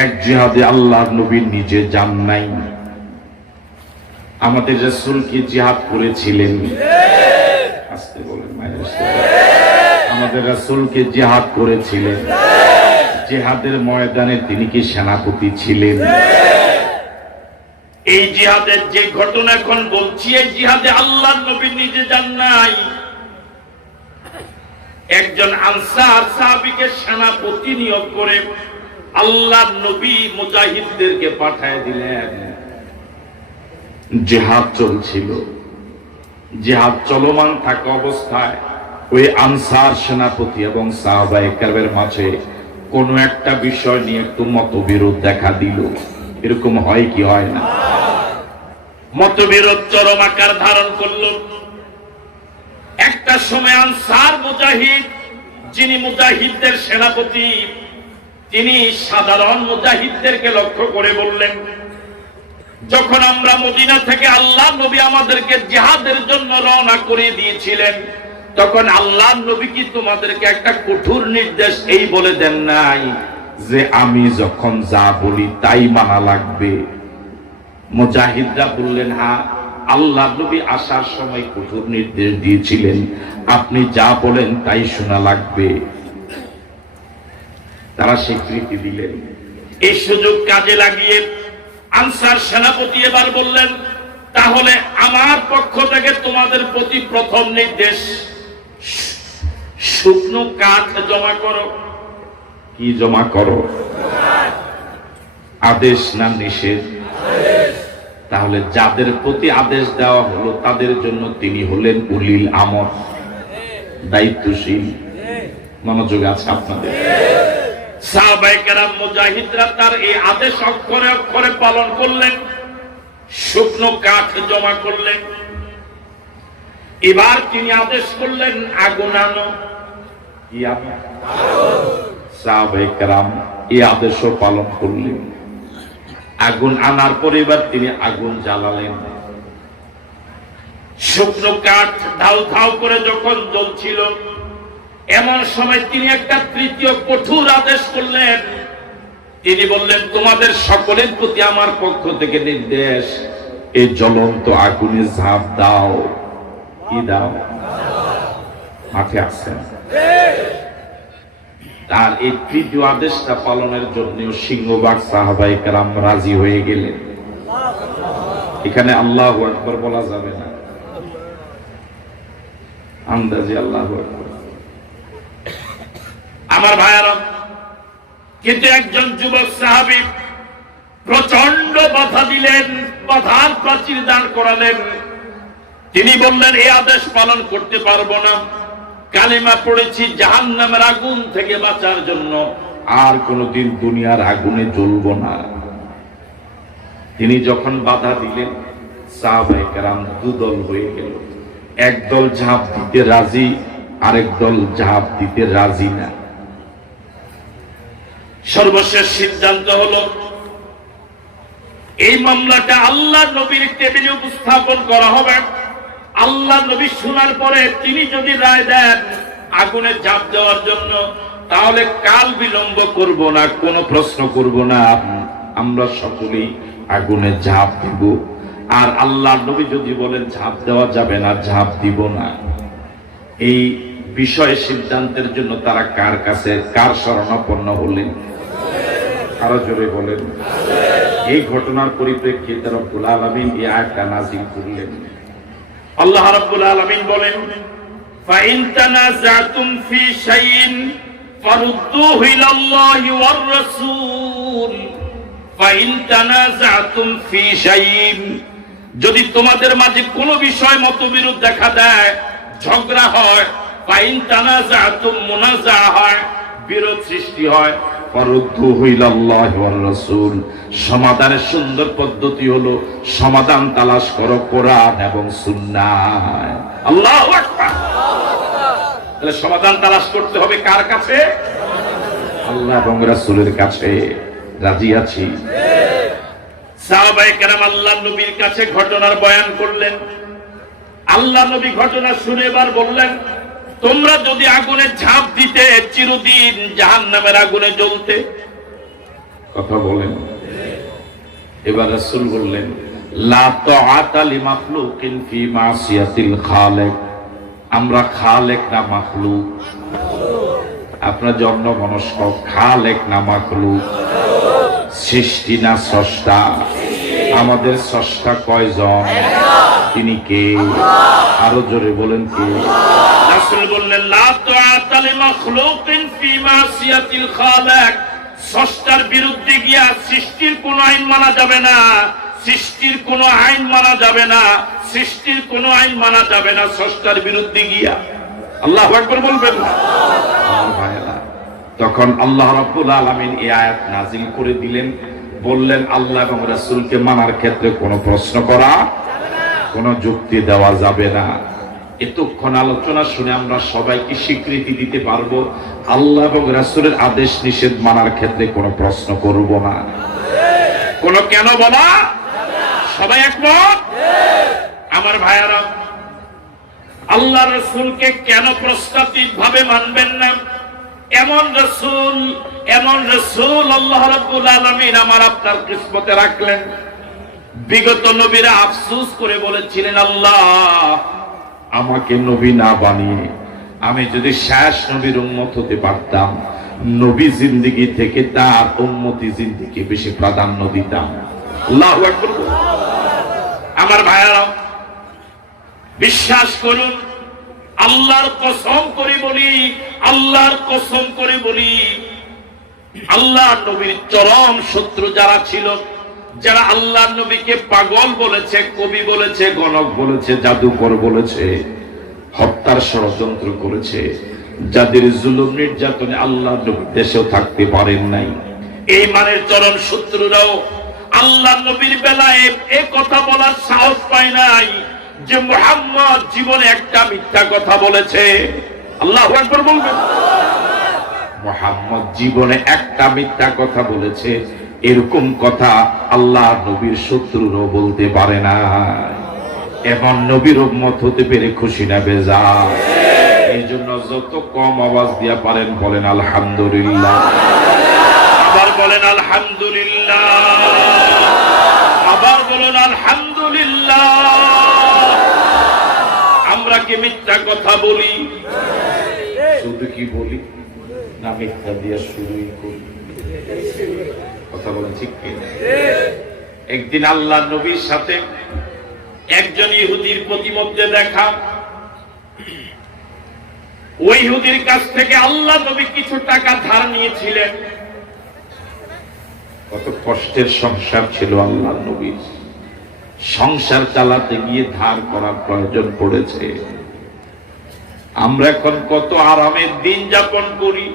এক জিহাদে আল্লাহর নবী নিজে যান নাই। আমাদের রাসূল কি জিহাদ করেছিলেন? আস্তে বলেন মায়ের। আমাদের রাসূল কি জিহাদ করেছিলেন? জিহাদের ময়দানে তিনি কি সেনাপতি ছিলেন? এই জিহাদের যে ঘটনা এখন বলছি, এই জিহাদে আল্লাহর নবী নিজে যান নাই। একজন আনসার সাহাবীকে সেনাপতি নিয়োগ করে আল্লাহর নবী মুজাহিদদেরকে পাঠিয়ে দিলেন। জিহাদ চলছিল। জিহাদ চলমান থাকা অবস্থায় ওই আনসার সেনাপতি এবং সাহাবায়ে কেরামের মাঝে কোন একটা বিষয় নিয়ে একটু মতবিরোধ দেখা দিল। এরকম হয় কি হয় না? মতবিরোধ চরম আকার ধারণ করলো। একটা সময় আনসার মুজাহিদ, যিনি মুজাহিদদের সেনাপতি, তিনি সাধারণ মুজাহিদদেরকে লক্ষ্য করে বললেন, যখন আমরা মদিনা থেকে আল্লাহ নবী আমাদেরকে জিহাদের জন্য রওনা করে দিয়েছিলেন, তখন আল্লাহ নবী কি তোমাদেরকে একটা কঠোর নির্দেশ এই বলে দেন নাই যে আমি যখন যা বলি তাই মানা লাগবে? মুজাহিদরা বললেন, হ্যাঁ, আল্লাহ নবী আসার সময় কঠোর নির্দেশ দিয়েছিলেন, আপনি যা বলেন তাই শোনা লাগবে। তারা স্বীকৃতি দিলেন। এই সুযোগ কাজে লাগিয়ে আনসার সেনাপতি এবার বললেন, তাহলে আমার পক্ষ থেকে তোমাদের প্রতি প্রথম নির্দেশ, শুকনো কাঠ জমা করো। কি জমা করো? আদেশ না নিষেধ? তাহলে যাদের প্রতি আদেশ দেওয়া হলো তাদের জন্য তিনি হলেন উলিল আমর, দায়িত্বশীল। মনোযোগ আছে আপনাদের? সাহাবায়ে কেরাম মুজাহিদরা তার এই আদেশ অক্ষরে অক্ষরে পালন করলেন, শুকনো কাঠ জমা করলেন। এবার তিনি আদেশ করলেন, আগুন আনো। কি আনো? সাহাবায়ে কেরাম এই আদেশও পালন করলেন। আগুন আনার পরে এবার তিনি আগুন জ্বালালেন। শুকনো কাঠ ধাউ ধাউ করে যখন জ্বলছিল, এমন সময় তিনি একটা তৃতীয় কঠোর আদেশ করলেন। তিনি বললেন, তোমাদের সকলের প্রতি আমার পক্ষ থেকে নির্দেশ, এই জ্বলন্ত আগুনে ঝাঁপ দাও। কি দাও? মাঠে আসছেন। তার এই তৃতীয় আদেশটা পালনের জন্য সিংহবাগ সাহাবায়ে কেরাম রাজি হয়ে গেলেন। এখানে আল্লাহু আকবার বলা যাবে না, আন্দাজে আল্লাহু আকবার। আমার ভাইয়েরা, কিন্তু একজন যুবক সাহাবী প্রচন্ড বাধা দিলেন, বাধার প্রাচীর দাঁড় করালেন। তিনি বললেন, এই আদেশ পালন করতে পারবো না। কালিমা পড়েছি জাহান্নামের আগুন থেকে বাঁচার জন্য, আর কোনদিন দুনিয়ার আগুনে জ্বলবো না। তিনি যখন বাধা দিলেন, সাহাবায়ে কেরাম দুদল হয়ে গেল। একদল ঝাঁপ দিতে রাজি, আরেক দল ঝাঁপ দিতে রাজি না। সর্বশেষ সিদ্ধান্ত হলো, এই মামলাটা আল্লাহ নবীর টেবিলে উপস্থাপন করা হবে। আল্লাহ নবী শোনার পরে তিনি যদি রায় দেন আগুনে ঝাঁপ দেওয়ার জন্য, তাহলে কাল বিলম্ব করব না, কোনো প্রশ্ন করব না, আমরা সকলেই আগুনে ঝাঁপ দিব। আর আল্লাহ নবী যদি বলেন ঝাঁপ দেওয়া যাবে না, ঝাঁপ দিব না। এই বিষয়ে সিদ্ধান্তের জন্য তারা কার কাছে, কার শরণাপন্ন হলেন? আরো জোরে বলেন। এই ঘটনার পরিপ্রেক্ষিতে রব্বুল আলামিন এই আয়াতটা নাযিল করলেন। আল্লাহ রাব্বুল আলামিন বলেন, ফাইন তানাযাতুম ফি শাইইন ফারুদ্দুহু ইলাল্লাহি ওয়ার রাসূল। ফাইন তানাযাতুম ফি শাইইন, যদি তোমাদের মাঝে কোনো বিষয় মতবিরোধ দেখা দেয়, ঝগড়া হয়, ফাইন তানাযাতুম মুনাজা হয়, বিরোধ সৃষ্টি হয়, ফারুদ্দুহু ইলাল্লাহি ওয়ার রাসূল, সমাধানের সুন্দর পদ্ধতি হলো সমাধান তালাশ করো কোরআন এবং সুন্নাহ। আল্লাহু আকবার। তাহলে সমাধান তালাশ করতে হবে কার কাছে? আল্লাহ এবং রাসূলের কাছে। রাজি আছি? সাহাবায়ে কেরাম আল্লাহ নবীর কাছে ঘটনার বয়ান করলেন। আল্লাহ নবী ঘটনা শুনে এবার বললেন, তোমরা যদি আগুনে ঝাঁপ দিতে, চিরদিন জাহান্নামের আগুনে জ্বলতে। কথা বলেন। এবার রাসূল বললেন, লা তাআতা লিমাখলুকিন ফি মাসিয়াতিল খালিক। আমরা খালেক না মাখলুক। আপনার জন্ম মনস্ক, খালেক না মাখলুক, সৃষ্টি না স্রষ্টা। আমাদের স্রষ্টা কয়জন? তিনি কে? আরো জোরে বলেন কে? রাসূল বললেন, লা তাআতা লিমাখলুকিন ফি মাসিয়াতিল খালিক। স্রষ্টার বিরুদ্ধে গিয়া সৃষ্টির কোন আইন মানা যাবে না, সৃষ্টির কোন আইন মানা যাবে না, সৃষ্টির কোন আইন মানা যাবে না স্রষ্টার বিরুদ্ধে গিয়া। আল্লাহু আকবার বলবেন না? ভাইরা, তখন আল্লাহ রাব্বুল আলামিন এই আয়াত নাযিল করে দিলেন। বললেন, আল্লাহ এবং রাসূলকে মানার ক্ষেত্রে কোনো প্রশ্ন করা, কোনো যুক্তি দেওয়া যাবে না। এতক্ষণ আলোচনা শুনে আমরা সবাই কি স্বীকৃতি দিতে পারবো আল্লাহ এবং রাসূলের আদেশ নিষেধ মানার ক্ষেত্রে কোনো প্রশ্ন করব না? কোনো কেন বলা? সবাই একমত? আমার ভাইয়ারা, আল্লাহ রাসূলকে কেন প্রস্তাবিত ভাবে মানবেন না? এমন রাসূল আল্লাহ রাব্বুল আলামিন আমার আপনার কিসমতে রাখলেন। বিগত নবীরা আফসোস করে বলেছিলেন, আল্লাহ আমাকে নবী না বানিয়ে আমি যদি শেষ নবীর উম্মত হতে পারতাম, নবী জিন্দেগি থেকে তার উম্মতি জিন্দেগি বেশি প্রাধান্য দিতাম। আল্লাহু আকবার। আমার ভাইয়ারা, বিশ্বাস করুন, আল্লাহর কসম করে বলি, আল্লাহর কসম করে বলি, আল্লাহ নবীর চরম শত্রু যারা ছিল, যারা আল্লাহ নবীকে পাগল বলেছে, কবি বলেছে, গণক বলেছে, জাদুকর বলেছে, হত্যার ষড়যন্ত্র করেছে, যাদের জুলুম নির্যাতনে আল্লাহ নবী দেশেও থাকতে পারেন নাই, এই মানের চরম শত্রুরাও আল্লাহ নবীর বেলায় এ কথা বলার সাহস পায় নাই যে মুহাম্মদ জীবনে একটা মিথ্যা কথা বলেছে। আল্লাহু আকবার বলবেন। মুহাম্মদ জীবনে একটা মিথ্যা কথা বলেছে, এরকম কথা আল্লাহ নবীর শত্রুরও বলতে পারে না। এমন নবীর উম্মত হতে পেরে খুশি না বেজার? এই জন্য যত কম আওয়াজ দিয়া পারেন বলেন আলহামদুলিল্লাহ। আবার বলেন আলহামদুলিল্লাহ, আবার বলেন আলহামদুলিল্লাহ। আমরা কি মিথ্যা কথা বলি? শুধু কি বলি না মিথ্যা দিয়া শুরুই করি? কথা বলেন ঠিক কি? একদিন আল্লাহ নবীর সাথে একজন ইহুদির প্রতিমধ্যে দেখা। ওই ইহুদির কাছ থেকে আল্লাহ নবী কিছু টাকা ধার নিয়েছিলেন। কত কষ্টের সংসার ছিল আল্লাহ নবীর, সংসার চালাতে গিয়ে ধার করার প্রয়োজন পড়েছে। আমরা এখন কত আরামের দিন যাপন করি,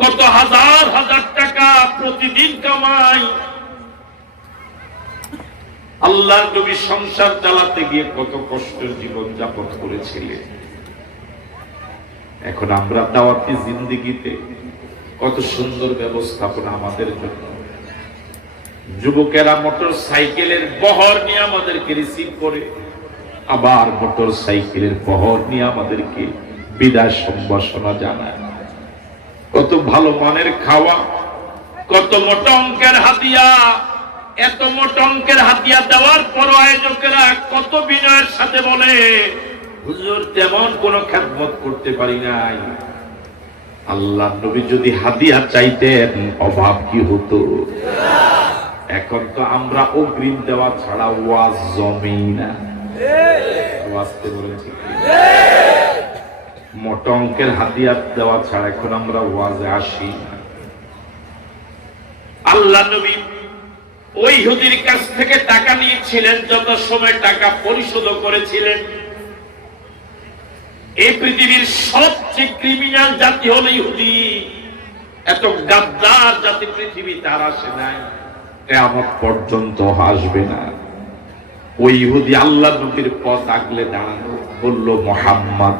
কত হাজার হাজার টাকা প্রতিদিন কামাই। আল্লাহ নবী সংসার চালাতে গিয়ে কত কষ্টের জীবন যাপন করেছিলেন। এখন আমরা দাওয়াতি জিন্দেগিতে কত সুন্দর ব্যবস্থাপনা আমাদের জন্য। যুবকেরা মোটর সাইকেলের বহর নিয়ে আমাদেরকে রিসিভ করে, আবার মোটর সাইকেলের বহর নিয়ে আমাদেরকে বিদায় সম্ভাষণা জানায়। কত ভালো মানের খাওয়া, কত মোটা অঙ্কের হাতিয়া। এত মোটা অঙ্কের হাতিয়া দেওয়ার পর আয়োজকেরা কত বিনয়ের সাথে বলে, হুজুর তেমন কোন খেদমত করতে পারি নাই। আল্লাহ নবী যদি হাদিয়া চাইতেন অভাব কি হতো? এখন তো আমরা অগ্রিম দেওয়া ছাড়া ওয়াজ জমেই না। ওয়াজতে বলেছি মোটা অঙ্কের হাদিয়া দেওয়া ছাড়া এখন আমরা ওয়াজে আসি না। আল্লাহ নবী ওই ইহুদির কাছ থেকে টাকা নিয়েছিলেন, যত সময় টাকা পরিশোধ করেছিলেন। এই পৃথিবীর সবচেয়ে ক্রিমিনাল জাতি হলো ইহুদি। এত গাদ্দার জাতি পৃথিবীতে আর আসে নাই, কিয়ামত পর্যন্ত আসবে না। ওই ইহুদি আল্লাহ নবীর পথ আগলে দাঁড়ানো, বলল মুহাম্মদ,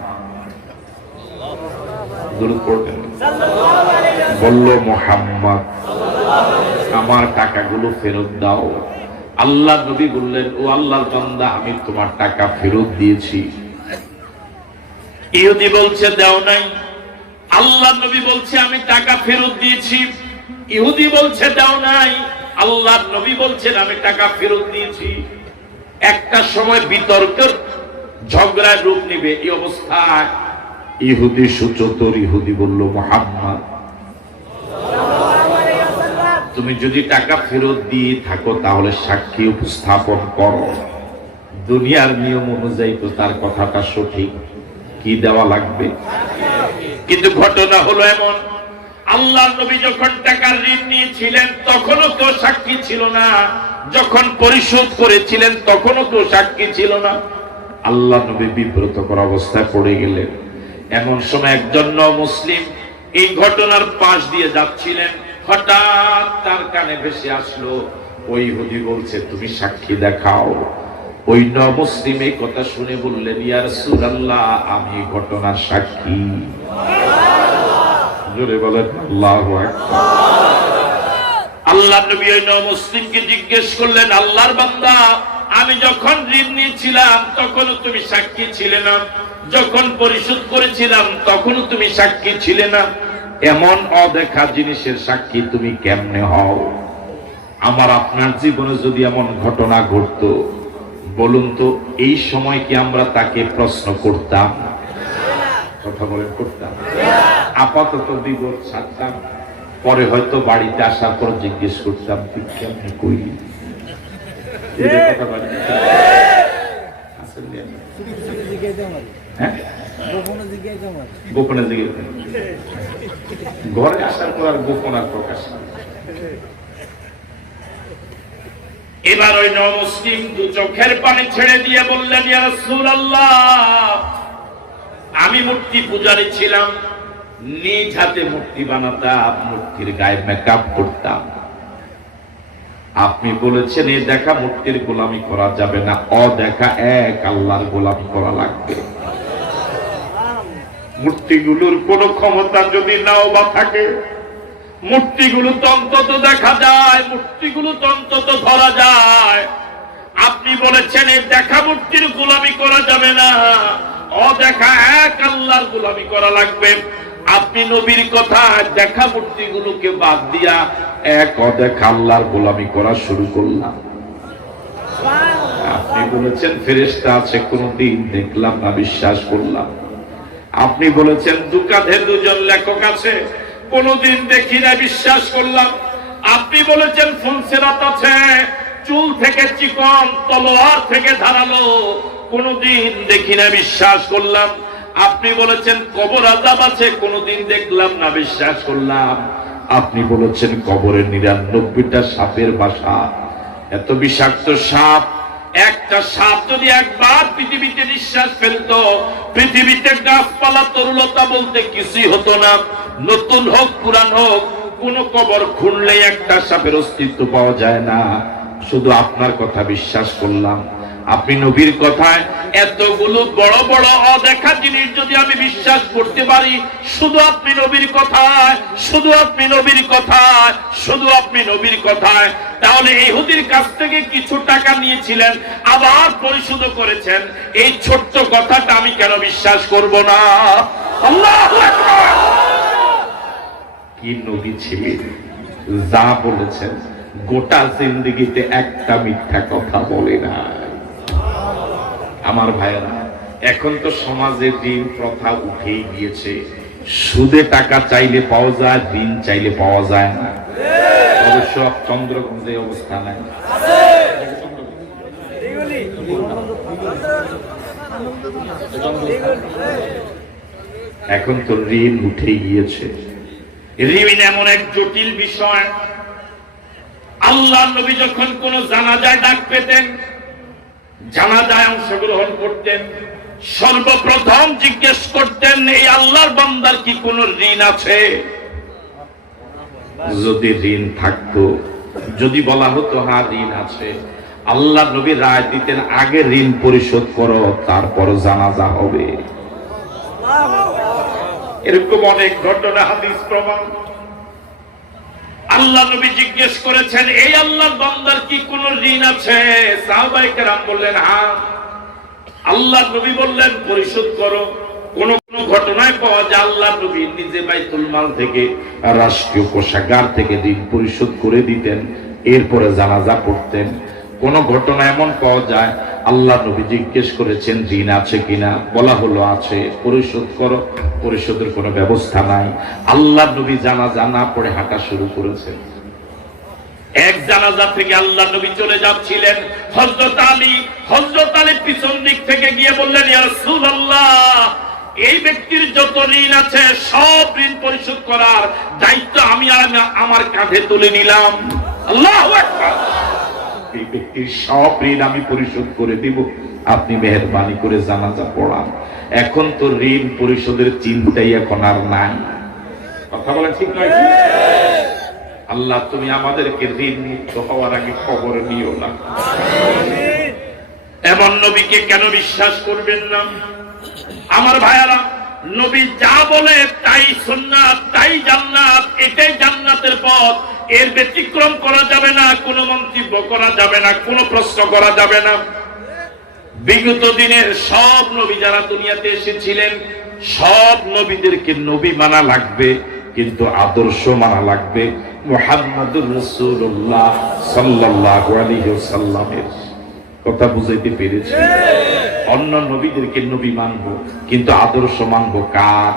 দুরূদ পড়বেন, বলল মুহাম্মদ আমার টাকাগুলো ফেরত দাও। আল্লাহ নবী বললেন, ও আল্লাহর বান্দা, আমি তোমার টাকা ফেরত দিয়েছি। ইহুদি বলছে দাও নাই। আল্লাহ নবী বলছে আমি টাকা ফেরত দিয়েছি। ইহুদি বলছে দাও নাই। আল্লাহ নবী বলছেন আমি টাকা ফেরত দিয়েছি। একটা সময় বিতর্কের ঝগড়ার রূপ নিবে। এই অবস্থায় ইহুদি সুচতুর ইহুদি বলল, মুহাম্মদ তুমি যদি টাকা ফেরত দিয়ে থাকো তাহলে সাক্ষী উপস্থাপন করো। দুনিয়ার নিয়ম অনুযায়ী তো তার কথাটা সঠিক, কি দেওয়া লাগবে? কিন্তু ঘটনা হলো এমন, আল্লাহ নবী যখন টাকার ঋণ নিয়েছিলেন তখনও কেউ সাক্ষী ছিল না, যখন পরিশোধ করেছিলেন তখনও কেউ সাক্ষী ছিল না। আল্লাহ নবী বিব্রতকর অবস্থায় পড়ে গেলেন। এমন সময় একজন মুসলিম এই ঘটনার পাশ দিয়ে যাচ্ছিলেন। হঠাৎ তার কানে ভেসে আসলো, ওই ইহুদি বলছে তুমি সাক্ষী দেখাও। ওই মুসলিম এই কথা শুনে বললেন, ইয়া রাসূলুল্লাহ আমি এই ঘটনার সাক্ষী। জোরে বলেন আল্লাহু আকবার। আল্লাহ নবী ওই মুসলিমকে জিজ্ঞেস করলেন, আল্লাহর বান্দা আমি যখন ঋণ নিয়েছিলাম তখনও তুমি সাক্ষী ছিলে না, যখন পরিশোধ করেছিলাম তখনও তুমি সাক্ষী ছিলে না। এমন অদেখা জিনিসের সাক্ষী তুমি কেমনে হও? আমার আপনার জীবনে যদি এমন ঘটনা ঘটতো, বলুন তো এই সময় কি আমরা তাকে প্রশ্ন করতাম? কথা বলেন করতাম? আপাতত বিগত ছাড়তাম, পরে হয়তো বাড়িতে আসার পর জিজ্ঞেস করতাম তুই কেমনে কইলি। গোপনে জিজ্ঞেস ঘরে আসার পর আর গোপন আর প্রকাশ। এবার ওই মুসলিম দু চোখের পানি ছেড়ে দিয়ে বললেন, ইয়া রাসূলুল্লাহ আমি মূর্তি পূজারী ছিলাম, নিজ হাতে মূর্তি বানাতাম, মূর্তির গায়ে মেকআপ করতাম। আপনি বলেছেন এই দেখা মূর্তির গোলামি করা যাবে না, অদেখা এক আল্লাহর গোলামি করা লাগবে। মূর্তিগুলোর কোন ক্ষমতা যদি নাও বা থাকে, মূর্তিগুলো তো অন্তত দেখা যায়, মূর্তিগুলো তো অন্তত ধরা যায়। আপনি বলেছেন এই দেখা মূর্তির গোলামি করা যাবে না, অদেখা এক আল্লাহর গোলামি করা লাগবে। আপনি নবীর কথা দেখা মূর্তিগুলোকে বাদ দিয়া এক অদেখা আল্লাহর গোলামি করা শুরু করলাম। আপনি বলেছেন ফেরেশতা আছে, কোনদিন দেখলাম না, বিশ্বাস করলাম। আপনি বলেছেন দুকাধে দুজন লেখক আছে, কোনদিন দেখি না, বিশ্বাস করলাম। আপনি বলেছেন ফুলসিরাত আছে, চুল থেকে চিকন, তলোয়ার থেকে ধারালো, কোনদিন দেখি না, বিশ্বাস করলাম। আপনি বলেছেন কবর আযাব আছে, কোনদিন দেখলাম না, বিশ্বাস করলাম। আপনি বলেছেন কবরে ৯৯টা সাপের বাসা। এত বিষাক্ত সাপ, একটা সাপ যদি একবার পৃথিবীতে নিঃশ্বাস ফেলতো, পৃথিবীতে গাছপালা তরুলতা বলতে কিছুই হতো না। নতুন হোক পুরান হোক, কোন কবর খুঁড়লে একটা সাপের অস্তিত্ব পাওয়া যায় না। শুধু আপনার কথা বিশ্বাস করলাম। আপনি নবীর কথায় এতগুলো বড় বড় অদেখা জিনিস যদি আমি বিশ্বাস করতে পারি, শুধু আপনি নবীর কথায়, শুধু আপনি নবীর কথায়, শুধু আপনি নবীর কথায়, তাহলে ইহুদির কাছ থেকে কিছু টাকা নিয়েছিলেন, আবার পরিশোধ করেছেন, এই ছোট্ট কথাটা আমি কেন বিশ্বাস করব না? আল্লাহু আকবার! কি নবী ছিলেন, যা বলেছেন গোটা জিন্দেগিতে একটা মিথ্যা কথা বলে না। আমার ভাইয়েরা, এখন তো সমাজে ঋণ প্রথা উঠেই গিয়েছে। সুদে টাকা চাইলে পাওয়া যায়, ঋণ চাইলে পাওয়া যায় না। অবশ্য চন্দ্রগঞ্জে অবস্থা নাই। এখন তো ঋণ উঠেই গিয়েছে। ঋণ এমন এক জটিল বিষয়। আল্লাহর নবী যখন কোন জানাজায় ডাক পেতেন, জানাজায় অংশগ্রহণ করতেন, সর্বপ্রথম জিজ্ঞেস করতেন, এই আল্লাহর বান্দার কি কোন ঋণ আছে? যদি ঋণ থাকতো, যদি বলা হতো হ্যাঁ ঋণ আছে, আল্লাহ নবী রায় দিতেন আগে ঋণ পরিশোধ করো, তারপর জানাজা হবে। এরকম অনেক ঘটনা হাদিস প্রমাণ। আল্লাহ নবী জিজ্ঞেস করেছেন, এই আল্লাহর বান্দার কি কোন ঋণ আছে? সাহাবায়ে কেরাম বললেন হ্যাঁ। আল্লাহ নবী বললেন পরিশোধ করো। কোন কোন ঘটনায় পাওয়া যায় আল্লাহ নবী নিজে বাইতুল মাল থেকে, রাষ্ট্রীয় কোষাগার থেকে ঋণ পরিশোধ করে দিতেন, এরপরে জানাজা পড়তেন। কোন ঘটনা এমন পাওয়া যায় আল্লাহ নবী জিজ্ঞেস করেছেন ঋণ আছে কিনা, বলা হলো আছে, পরিশোধ করো। পরিশোধের কোনো ব্যবস্থা নাই। আল্লাহ নবী জানাজা না পড়ে হাঁটা শুরু করেছেন। এক জানাজা থেকে আল্লাহ নবী চলে যাচ্ছিলেন, হযরত আলী পিছন দিক থেকে গিয়ে বললেন, ইয়া রাসূলুল্লাহ, এই ব্যক্তির যত ঋণ আছে সব ঋণ পরিশোধ করার দায়িত্ব আমি আমার কাঁধে তুলে নিলাম। আল্লাহু আকবার! এই ব্যক্তির সব ঋণ আমি পরিশোধ করে দিব, আপনি মেহেরবানি করে জানাজা পড়ান। এখন তো ঋণ পরিশোধের চিন্তাই এখন আর নাই। কথা বলেন ঠিক নয়? আল্লাহ তুমি আমাদেরকে ঋণ মুক্ত হওয়ার আগে খবর নিও না। এমন নবীকে কেন বিশ্বাস করবেন না? আমার ভাইয়ারা, নবী যা বলে তাই সুন্নাত, তাই জান্নাত, এটাই জান্নাতের পথ। এর ব্যতিক্রম করা যাবে না, কোনো মন্তব্য করা যাবে না, কোনো প্রশ্ন করা যাবে না। বিগত দিনের সব নবী যারা দুনিয়াতে এসেছিলেন, সব নবীদেরকে নবী মানা লাগবে, কিন্তু আদর্শ মানা লাগবে মুহাম্মাদুর রাসূলুল্লাহ সাল্লাল্লাহু আলাইহি ওয়াসাল্লামের। কথা বুঝাইতে পেরেছি? অন্য নবীদেরকে নবী মানবো, কিন্তু আদর্শ মানবো কার?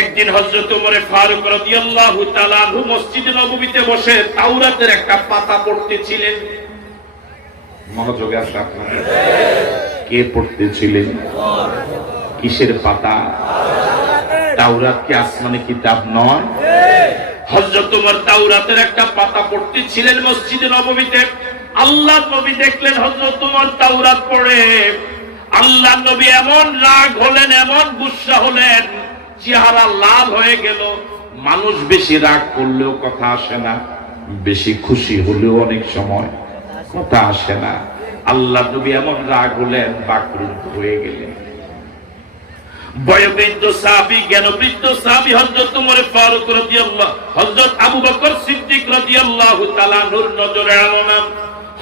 একদিন হযরত ওমর ফারুক রাদিয়াল্লাহু তাআলা আনহু মসজিদে নববীতে বসে তাওরাতের একটা পাতা পড়তেছিলেন। মনোযোগে আসলে আপনাদের কে পড়তেছিলেন? কিসের পাতা? তাওরাত কি আসমানি কিতাব নয়? হযরত ওমর তাওরাতের একটা পাতা পড়তেছিলেন মসজিদে নববীতে। আল্লাহ নবী দেখলেন হযরত ওমর তাওরাত পড়ে। আল্লাহ নবী এমন রাগ হলেন, এমন গুসা হলেন, চেহারা লাল হয়ে গেল। মানুষ বেশি রাগ করলেও কথা আসে না, বেশি খুশি হলেও অনেক সময় কথা আসে না। আল্লাহ নবী এমন রাগ হলেন, বাকরুদ্ধ হয়ে গেলেন। বয়োবৃদ্ধ সাহাবী, জ্ঞানবৃদ্ধ সাহাবী হযরত ওমর ফারুক রাদিয়াল্লাহু, হযরত আবু বকর সিদ্দিক রাদিয়াল্লাহু তাআলা নূর নজরে আলো না।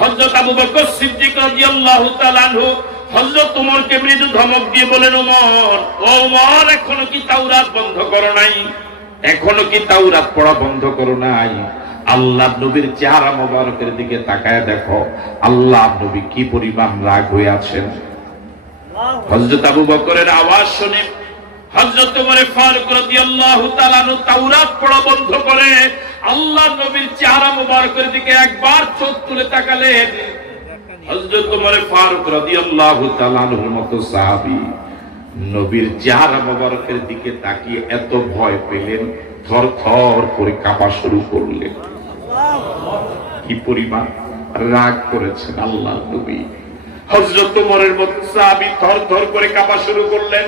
হযরত আবু বকর সিদ্দিক রাদিয়াল্লাহু তাআলা আনহু হযরত ওমরকে মৃদু ধমক দিয়ে বলেন, ওমর, ও ওমর, এখনো কি তাওরাত বন্ধ করো নাই? এখনো কি তাওরাত পড়া বন্ধ করো নাই? আল্লাহ নবীর চেহারা মোবারকের দিকে তাকায় দেখো, আল্লাহ নবী কি পরিমাণ রাগ হয়ে আছেন। হযরত আবু বকরের আওয়াজ শুনে হযরত ওমর ফারুক রাদিয়াল্লাহু তাআলা আনহু তাওরাত পড়া বন্ধ করে আল্লাহ নবীর চেহারা মোবারকের দিকে একবার চোখ তুলে তাকালেন। হযরত ওমর ফারুক রাদিয়াল্লাহু তাআলা আনহুর মতো সাহাবী নবীর চেহারা মোবারকের দিকে তাকিয়ে এত ভয় পেলেন, থরথর করে কাঁপা শুরু করলেন। কি পরিমাণ রাগ করেছেন আল্লাহ নবী। হযরত ওমরের মতো সাহাবী থরথর করে কাঁপা শুরু করলেন।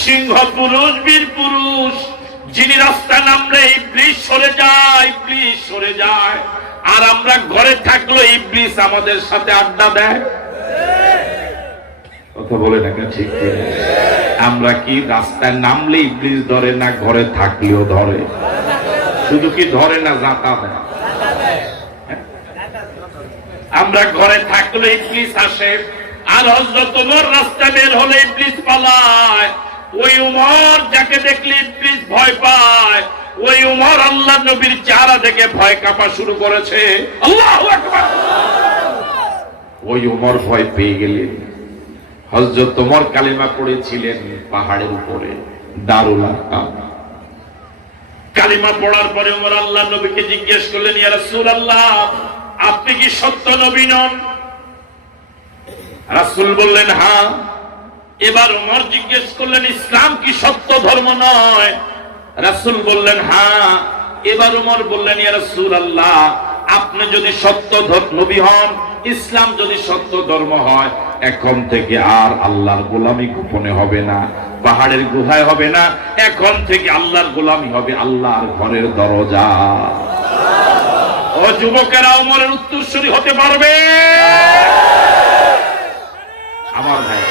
সিংহ পুরুষ, বীর পুরুষ, যিনি রাস্তা নামলে ইবলিস সরে যায়, ইবলিস সরে যায়। আর আমরা ঘরে থাকলে ইবলিস আমাদের সাথে আড্ডা দেয়। কথা বলে না কেন? ঠিক কি? আমরা কি রাস্তায় নামলে ইবলিস ধরে না ঘরে থাকলেও ধরে? শুধু কি ধরে না, জাতা দেয়। আমরা ঘরে থাকলে ইবলিস আসে, আর হযরত ওমর রাস্তা বের হলে ইবলিস পালায়। ওই ওমর যাকে দেখলে ইবলিস ভয় পায়, ওই ওমর আল্লাহ নবীর চেহারা দেখে ভয় কাঁপা শুরু করেছে। আল্লাহু আকবার। ওই ওমর ভয় পেয়ে গেলেন। হযরত ওমর কালিমা পড়েছিলেন পাহাড়ের উপরে, দারুল আরকাম। কালিমা পড়ার পরে ওমর আল্লাহ নবীকে জিজ্ঞেস করলেন, ইয়া রাসূলুল্লাহ, আপনি কি সত্য নবী নন? রাসূল বললেন, হ্যাঁ। এবার ওমর জিজ্ঞেস করলেন, ইসলাম কি সত্য ধর্ম নয়? রাসূল বললেন, হ্যাঁ। এবার ওমর বললেন, ইয়া রাসূলুল্লাহ, আপনি যদি সত্য নবী হন, ইসলাম যদি সত্য ধর্ম হয়, এখন থেকে আর আল্লাহর গোলামি গোপনে হবে না, পাহাড়ের গুহায় হবে না, এখন থেকে আল্লাহর গোলামি হবে আল্লাহর ঘরের দরজা। ও যুবকেরা, ওমরের উত্তরসূরি হতে পারবে? আমার ভাই,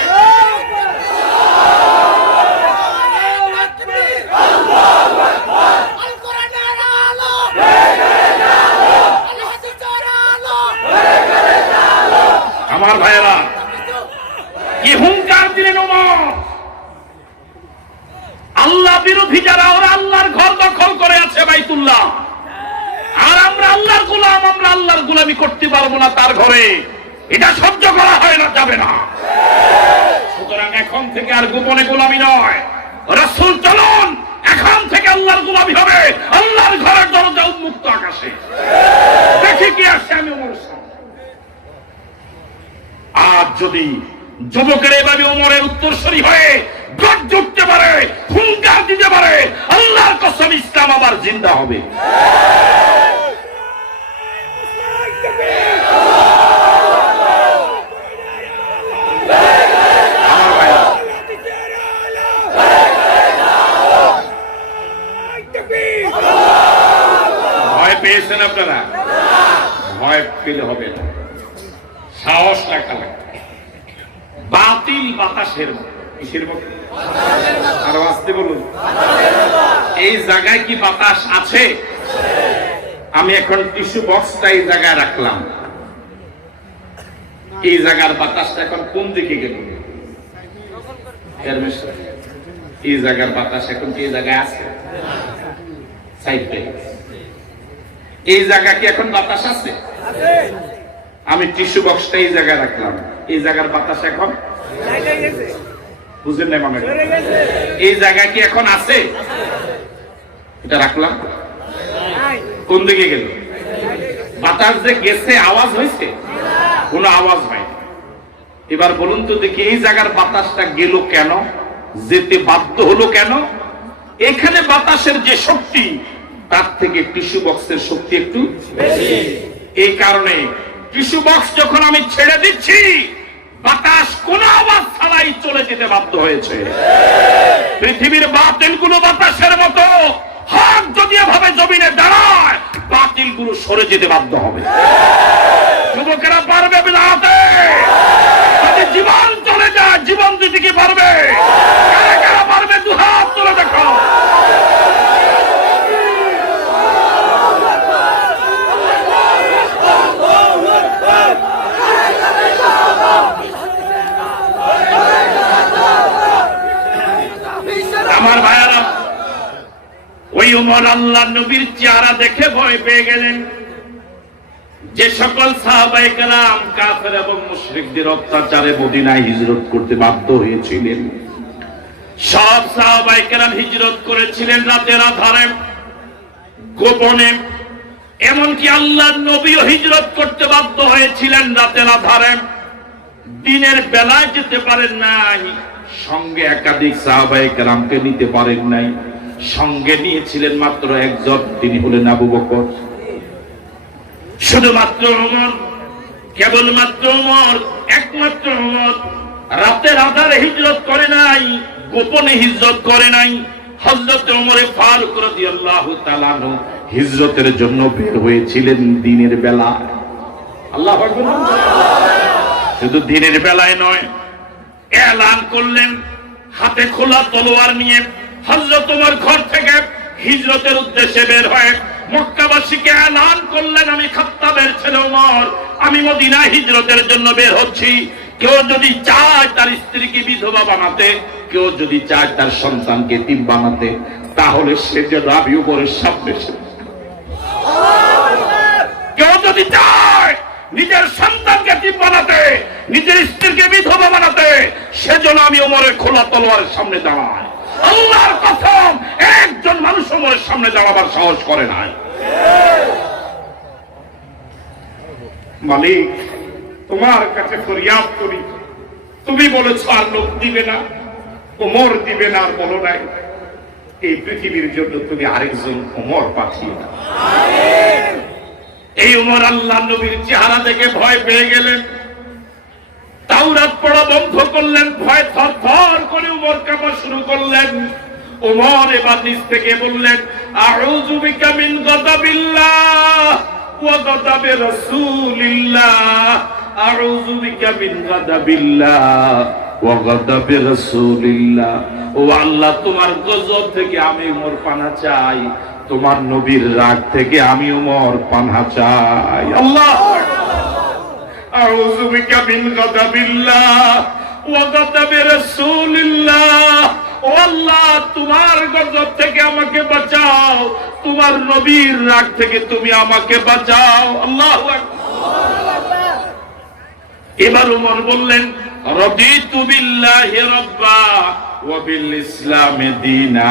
আমার ভাইয়েরা, কি হুঙ্কার দিলেন ওমর। আল্লাহ বিরোধী যারা, ওরা আল্লাহর ঘর দখল করে আছে, বাইতুল্লাহ। আর আমরা আল্লাহর গোলাম, আমরা আল্লাহর গোলামি করতে পারবো না তার ঘরে। এটা সহ্য করা হয় না, যাবে না। সুতরাং এখন থেকে আর গোপনে গোলামি নয়, রাসূল চলুন, এখন থেকে আল্লাহর গোলামি হবে, আল্লাহর ঘরের দরজা উন্মুক্ত আকাশে। দেখি কি আসছে। আমি ওমর সামনে। আর যদি যুবকের এভাবে ওমরের উত্তরসূরি হয়ে গর্জ উঠতে পারে, হুঙ্কার দিতে পারে, আল্লাহর কসম ইসলাম আবার জিন্দা হবে। ভয় পেয়েছেন আপনারা? ভয় পেলে হবে না, সাহস রাখা লাগবে। বাতিল বাতাসের মতো। কিসের মতো? আরো আসতে বলুন। এই জায়গায় কি বাতাস আছে? আমি এখন টিস্যু বক্সটা এই জায়গায় রাখলাম, এই জায়গার বাতাসটা এখন কোন দিকে গেল? এই জায়গার বাতাস এখন কি এই জায়গায় আছে? এই জায়গা কি এখন বাতাস আছে? আমি টিস্যু বক্সটা এই জায়গায় রাখলাম, এই জায়গার বাতাস এখন বুঝেন না মামা? এই জায়গা কি এখন আছে? এটা রাখলাম, কোন দিকে গেল? বাতাস যে গেছে আওয়াজ হয়েছে? কোনো আওয়াজ হয়। এবার বলুন তো দেখি, এই জায়গার বাতাসটা গেল কেন? যেতে বাধ্য হলো কেন? এখানে বাতাসের যে শক্তি, তার থেকে টিস্যু বক্সের শক্তি একটু বেশি। এই কারণে টিস্যু বক্স যখন আমি ছেড়ে দিচ্ছি, বাতাস কোন আওয়াজ ছাড়াই চলে যেতে বাধ্য হয়েছে। পৃথিবীর বাতিল গুলো বাতাসের মতো, হক যদি এভাবে জমিনে দাঁড়ায়, বাতিল গুলো সরে যেতে বাধ্য হবে। যুবকেরা পারবে বিলাতে? যদি জীবন চলে যায়, জীবন দিতে কি পারবে? কারা কারা পারবে? দুহাত তুলে দেখো। আমার ভাইয়ারা, ওই ওই ওমর আল্লাহ নবীর চেহারা দেখে ভয় পেয়ে গেলেন। যে সকল সাহাবায়ে কেরাম কাফের এবং মুশরিকদের অত্যাচারে মদিনায় হিজরত করতে বাধ্য হয়েছিলেন, সব সাহাবায়ে কেরাম হিজরত করেছিলেন রাতের আধারে, গোপনে। এমনকি আল্লাহর নবীও হিজরত করতে বাধ্য হয়েছিলেন রাতের আধারে, দিনের বেলায় যেতে পারেন নাই। সঙ্গে একাধিক সাহাবায়ে কেরামকে নিতে পারেন নাই, সঙ্গে নিয়েছিলেন মাত্র একজন, তিনি হলেন আবু বকর। শুধুমাত্র ওমর, কেবলমাত্র ওমর, একমাত্র ওমর রাতের আধারে হিজরত করে নাই, গোপনে হিজরত করে নাই। হযরত ওমর ফারুক রাদিয়াল্লাহু তাআলা আনহু হিজরতের জন্য বের হয়েছিলেন দিনের বেলায়। আল্লাহু আকবার। শুধু দিনের বেলায় নয়, এলান করলেন হাতে খোলা তলোয়ার নিয়ে। হযরত ওমর ঘর থেকে হিজরতের উদ্দেশ্যে বের হয়ে মক্কাবাসীকে এলান করলেন, আমি খাত্তাবের ছেলে ওমর, আমি মদিনায় হিজরতের জন্য বের হচ্ছি। কেউ যদি চায় তার স্ত্রীকে বিধবা বানাতে, কেউ যদি চায় তার সন্তানকে এতিম বানাতে, তাহলে সে যেন আমি ওমরের সামনে। কেউ যদি চায় নিজের সন্তানকে এতিম বানাতে, নিজের স্ত্রীকে বিধবা বানাতে, সেজন্য আমি ওমরের খোলা তলোয়ারের সামনে দাঁড়াই। আল্লাহর কসম, একজন মানুষ ওমরের সামনে দাঁড়াবার সাহস করে নাই। মালিক, তোমার কাছে ফরিয়াদ করি, তুমি বলেছো আর লোক দিবে না, ওমর দিবে না, আর বলো নাই এই পৃথিবীর জন্য তুমি আরেকজন ওমর পাঠিয়ে দাও। এই ওমর আল্লাহ নবীর চেহারা দেখে ভয় পেয়ে গেলেন, তাওরাত পড়া বন্ধ করলেন, ভয় থরথর করে ওমর কাঁপা শুরু করলেন। ওমর এবার নিজ থেকে বললেন, আউযু বিকা মিন গাদাবিল্লাহ ওয়া গাদাবি রাসূলিল্লাহ, আউযু বিকা মিন গাদাবিল্লাহ ওয়া গাদাবি রাসূলিল্লাহ। ও আল্লাহ, তোমার গজব থেকে আমি ওমর পানা চাই, তোমার নবীর রাগ থেকে আমি ওমর পানা চাই। আল্লাহ, আউযু বিকা মিন গাদাবিল্লাহ ওয়া গাদাবি রাসূলিল্লাহ। ও আল্লাহ, তোমার গজব থেকে আমাকে বাঁচাও, তোমার নবীর রাগ থেকে তুমি আমাকে বাঁচাও। আল্লাহু আকবার। এবার ওমর বললেন, রাদিতু বিল্লাহি রাব্বা ওয়া বিল ইসলামি দীনা।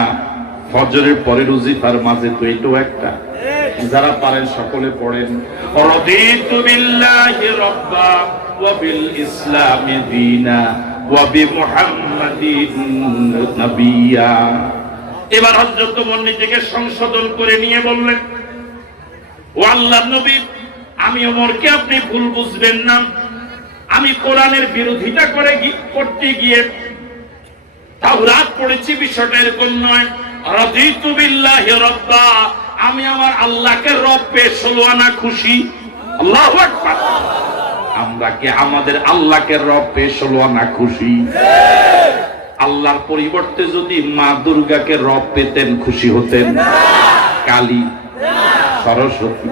ফজরের পরে রুজিফার মাঝে তো এটাও একটা, যারা পারেন সকলে পড়েন, রাদিতু বিল্লাহি রাব্বা ওয়া বিল ইসলামি দীনা ওয়া বিমুহাম্মাদিন নাবিয়্যা। এবার হযরত ওমর নিজেকে সংশোধন করে নিয়ে বললেন, ও আল্লাহর নবী, আমি ওমরকে আপনি ভুল বুঝবেন না, আমি কোরআনের বিরোধিতা করতে গিয়ে তাওরাত পড়েছি, বিষয়টা এরকম নয়। রাদিতু বিল্লাহি রাব্বা, আমি আমার আল্লাহকে রব পেয়ে 16 আনা খুশি। আল্লাহু আকবার। আমরা কি আমাদের আল্লাহকে রব পেয়ে 16 আনা খুশি? আল্লাহর পরিবর্তে যদি মা দুর্গাকে রব পেতেন খুশি হতেন? কালী, সরস্বতী,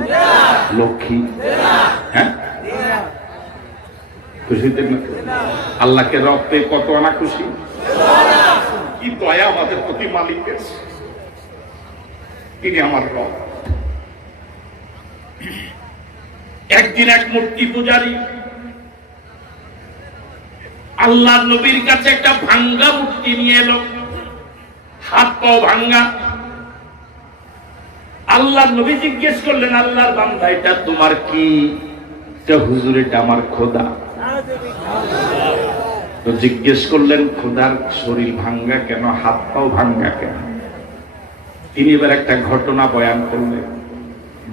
লক্ষ্মী, হ্যাঁ খুশি হতেন না? আল্লাহকে রব পেয়ে কত আনা খুশি? কি দয়া আমাদের প্রতি মালিকের, তিনি আমার রব। একদিন এক মূর্তি পূজারী আল্লাহর নবীর কাছে একটা ভাঙ্গা মূর্তি নিয়ে এলো, হাত পাও ভাঙ্গা। আল্লাহর নবী জিজ্ঞেস করলেন, আল্লাহর বান্দা, এটা তোমার কি? হুজুর, এটা আমার খোদা। তো জিজ্ঞেস করলেন, খোদার শরীর ভাঙ্গা কেন, হাত পাও ভাঙ্গা কেন? তিনি এবার একটা ঘটনা বয়ান করলেন,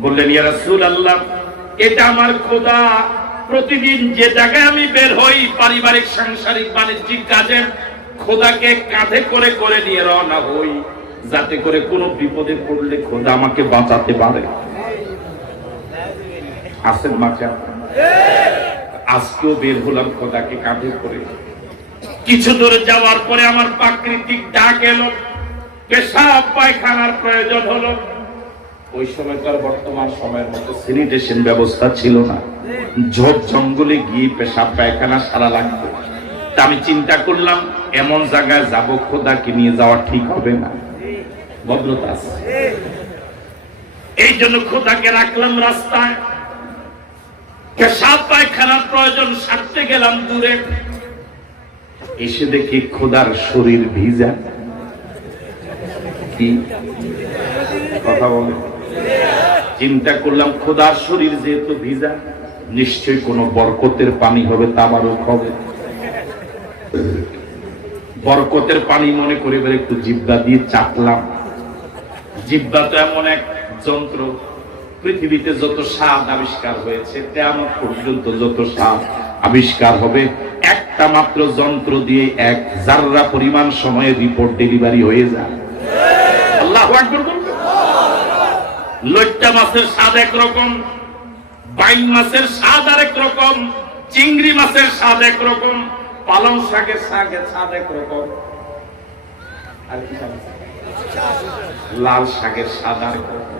বললেন, ইয়া রাসূলুল্লাহ, এটা আমার খোদা। প্রতিদিন যে জায়গায় আমি বের হই, পারিবারিক সাংসারিক বাণিজ্যিক কাজে, খোদাকে কাঁধে করে করে নিয়ে রওনা হই, যাতে করে কোনো বিপদে পড়লে খোদা আমাকে বাঁচাতে পারে। আসেন মাকে, আজকেও বের হলাম খোদাকে কাঁধে করে। কিছু দূর যাওয়ার পরে আমার প্রাকৃতিক ডাক এলো, পেশাব পায়খানার প্রয়োজন হলো। ওই সময়কার বর্তমান সময়ের মতো স্যানিটেশন ব্যবস্থা ছিল না, ঝোপ জঙ্গলে গিয়ে পেশাব পায়খানা সারা লাগতো। তা আমি চিন্তা করলাম, এমন জায়গায় যাব, খোদাকে নিয়ে যাওয়া ঠিক হবে না। ভদ্রতা আছে। এই জন্য খোদাকে রাখলাম রাস্তায়, পেশাব পায়খানার প্রয়োজন সারতে গেলাম দূরে, এসে দেখি খোদার শরীর ভিজা। কি কথা বলে? চিন্তা করলাম খোদার শরীর যেহেতু ভিজা, নিশ্চয়ই কোনো বরকতের পানি হবে, তাবারক হবে। বরকতের পানি মনে করে এবার একটু জিব্বা দিয়ে চাটলাম। জিব্বা তো এমন এক যন্ত্র, পৃথিবীতে যত স্বাদ আবিষ্কার হয়েছে তেমন পর্যন্ত যত স্বাদ আবিষ্কার হবে, একটা মাত্র যন্ত্র দিয়ে এক জাররা পরিমাণ সময়ে রিপোর্ট ডেলিভারি হয়ে যায়। আল্লাহু আকবার বলুন। লইট্টা মাছের স্বাদ একরকম, বাইন মাছের স্বাদ আরেক রকম, চিংড়ি মাছের স্বাদ একরকম, পালং শাকের স্বাদ একরকম, আর কি স্বাদ আছে? লাল শাকের স্বাদ আরেক রকম,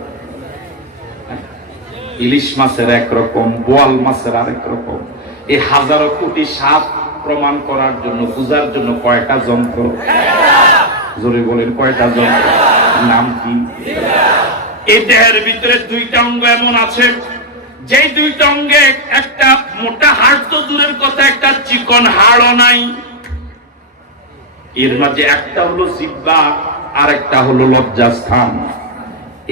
ইলিশ মাছের একরকম, বোয়াল মাছের আরেক রকম। এই হাজারো কোটি স্বাদ প্রমাণ করার জন্য, বুঝার জন্য কয়টা যন্ত্র? জোরে বলেন, কয়টা যন্ত্র? নাম কি? এই দেহের ভিতরে দুইটা অঙ্গ এমন আছে, যে দুইটা অঙ্গে একটা মোটা হাড় তো দূরের কথা, একটা চিকন হাড়ও নাই। এর মাঝে একটা হলো জিহ্বা আর একটা হলো লজ্জাস্থান।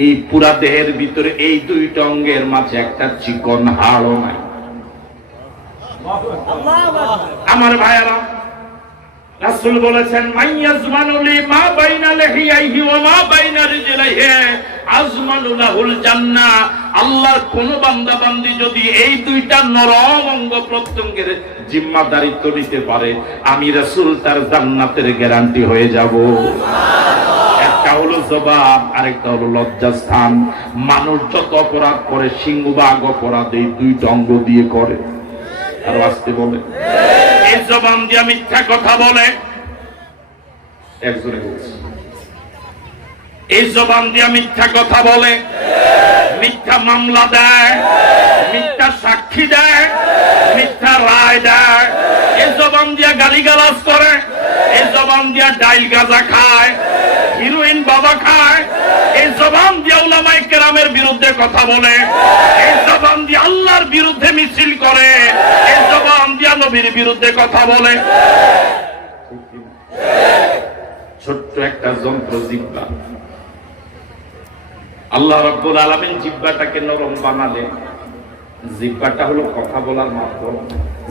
এই পুরা দেহের ভিতরে এই দুইটা অঙ্গের মাঝে একটা চিকন হাড়ও নাই। আমার ভাইয়েরা, রাসূল বলেছেন, মাইয়াজমানু লিমা বাইনা লিহিয়াইহি ওয়া মা বাইনা রিজলাইহি আজমানু লাহুল জান্নাহ। আল্লাহর কোন বান্দা বান্দি যদি এই দুইটা নরম অঙ্গ প্রত্যঙ্গের জিম্মাদারিত্ব নিতে পারে, আমি রাসূল তার জান্নাতের গ্যারান্টি হয়ে যাব। একটা হলো জবান, আরেকটা হলো লজ্জাস্থান। মানুষ যত অপরাধ করে, সিংহভাগ অপরাধ এই দুইটা অঙ্গ দিয়ে করে। আর আসতে বলে, এই জবান দিয়ে মিথ্যা কথা বলে, একজনে বলছে, এই জবান দিয়ে মিথ্যা কথা বলে, মিথ্যা মামলা দেয়, মিথ্যা সাক্ষী দেয়, মিথ্যা রায় দেয়, এই জবান দিয়ে গালিগালাজ করে, এই জবান দিয়ে ডাইল গাঁজা খায়, হিরোইন বাবা খায়, এই জবান দিয়ে উলামায়ে কেরামের বিরুদ্ধে কথা বলে, এই জবান দিয়ে আল্লাহর বিরুদ্ধে মিছিল করে, এই জবান দিয়ে নবীর বিরুদ্ধে কথা বলে। ছোট্ট একটা যন্ত্র জিহ্বা। আল্লাহ রাব্বুল আলামিন জিহ্বাটাকে নরম বানালেন। জিহ্বাটা হলো কথা বলার মাধ্যম,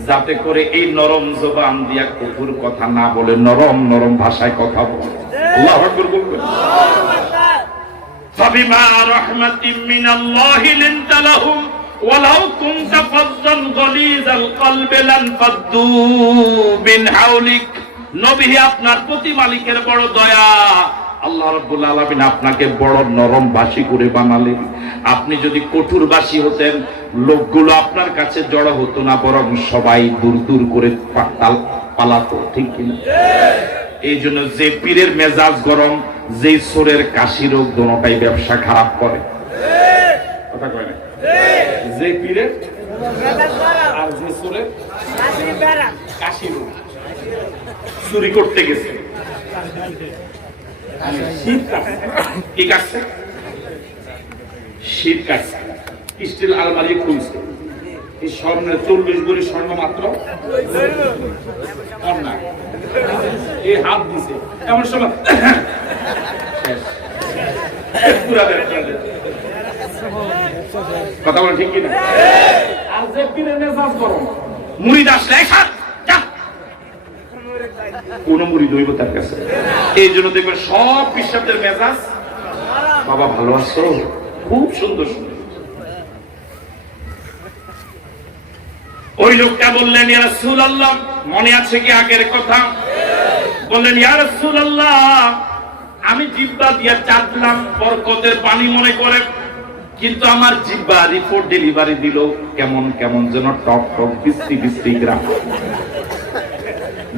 যাতে করে এই নরম জবান দিয়া কঠোর কথা না বলে, নরম নরম ভাষায় কথা বলে। আল্লাহু আকবার বলবেন। ফাবিমা রাহমাতিন মিনাল্লাহি লিনতা লাহুম ওয়ালাউ কুনতা ফাজ্জান গালিযাল কলবি লানফাদ্দু মিন হাওলিক। নবী, আপনার প্রতি মালিকের বড় দয়া। আল্লাহ রাব্বুল আলামিন আপনাকে বড় নরম ভাষী করে বানালেন। আপনি যদি কঠোর ভাষী হতেন, লোকগুলো আপনার কাছে জড়ো হতো না, বরং সবাই দূর দূর করে পালাতো। ঠিক কিনা? এই জন্য যে পীরের মেজাজ গরম, যে সোরের কাশি রোগ, দোনোটাই ব্যবসা খারাপ করে। কথা কয় না? যে পীরের আর যে সোরের কাশি রোগ, চুরি করতে গেছে, কি কাটছে? শীত কাটছে, স্টিল আলমারি খুলছে, এই স্বর্ণের 40 ভরি স্বর্ণ মাত্র অন্যায়, এই হাত দিছে, এমন সময় কথা বলে ঠিক কিনা? আর যে পীরের মেজাজ গরম, মুরিদ আসলে কোন মুরিদ হইব তার কাছে। এই জন্য দেখবেন সব বিশ্বাসের মেজাজ, বাবা ভালো আছো, খুব সুন্দর সুন্দর। ওই লোকটা বললেন, ইয়া রাসূলুল্লাহ, মনে আছে কি আগের কথা? বললেন, ইয়া রাসূলুল্লাহ, আমি জিহ্বা দিয়া চাটলাম বরকতের পানি মনে করে, কিন্তু আমার জিহ্বা রিপোর্ট ডেলিভারি দিল কেমন কেমন যেন টক টক বৃষ্টি বৃষ্টি গ্রাম।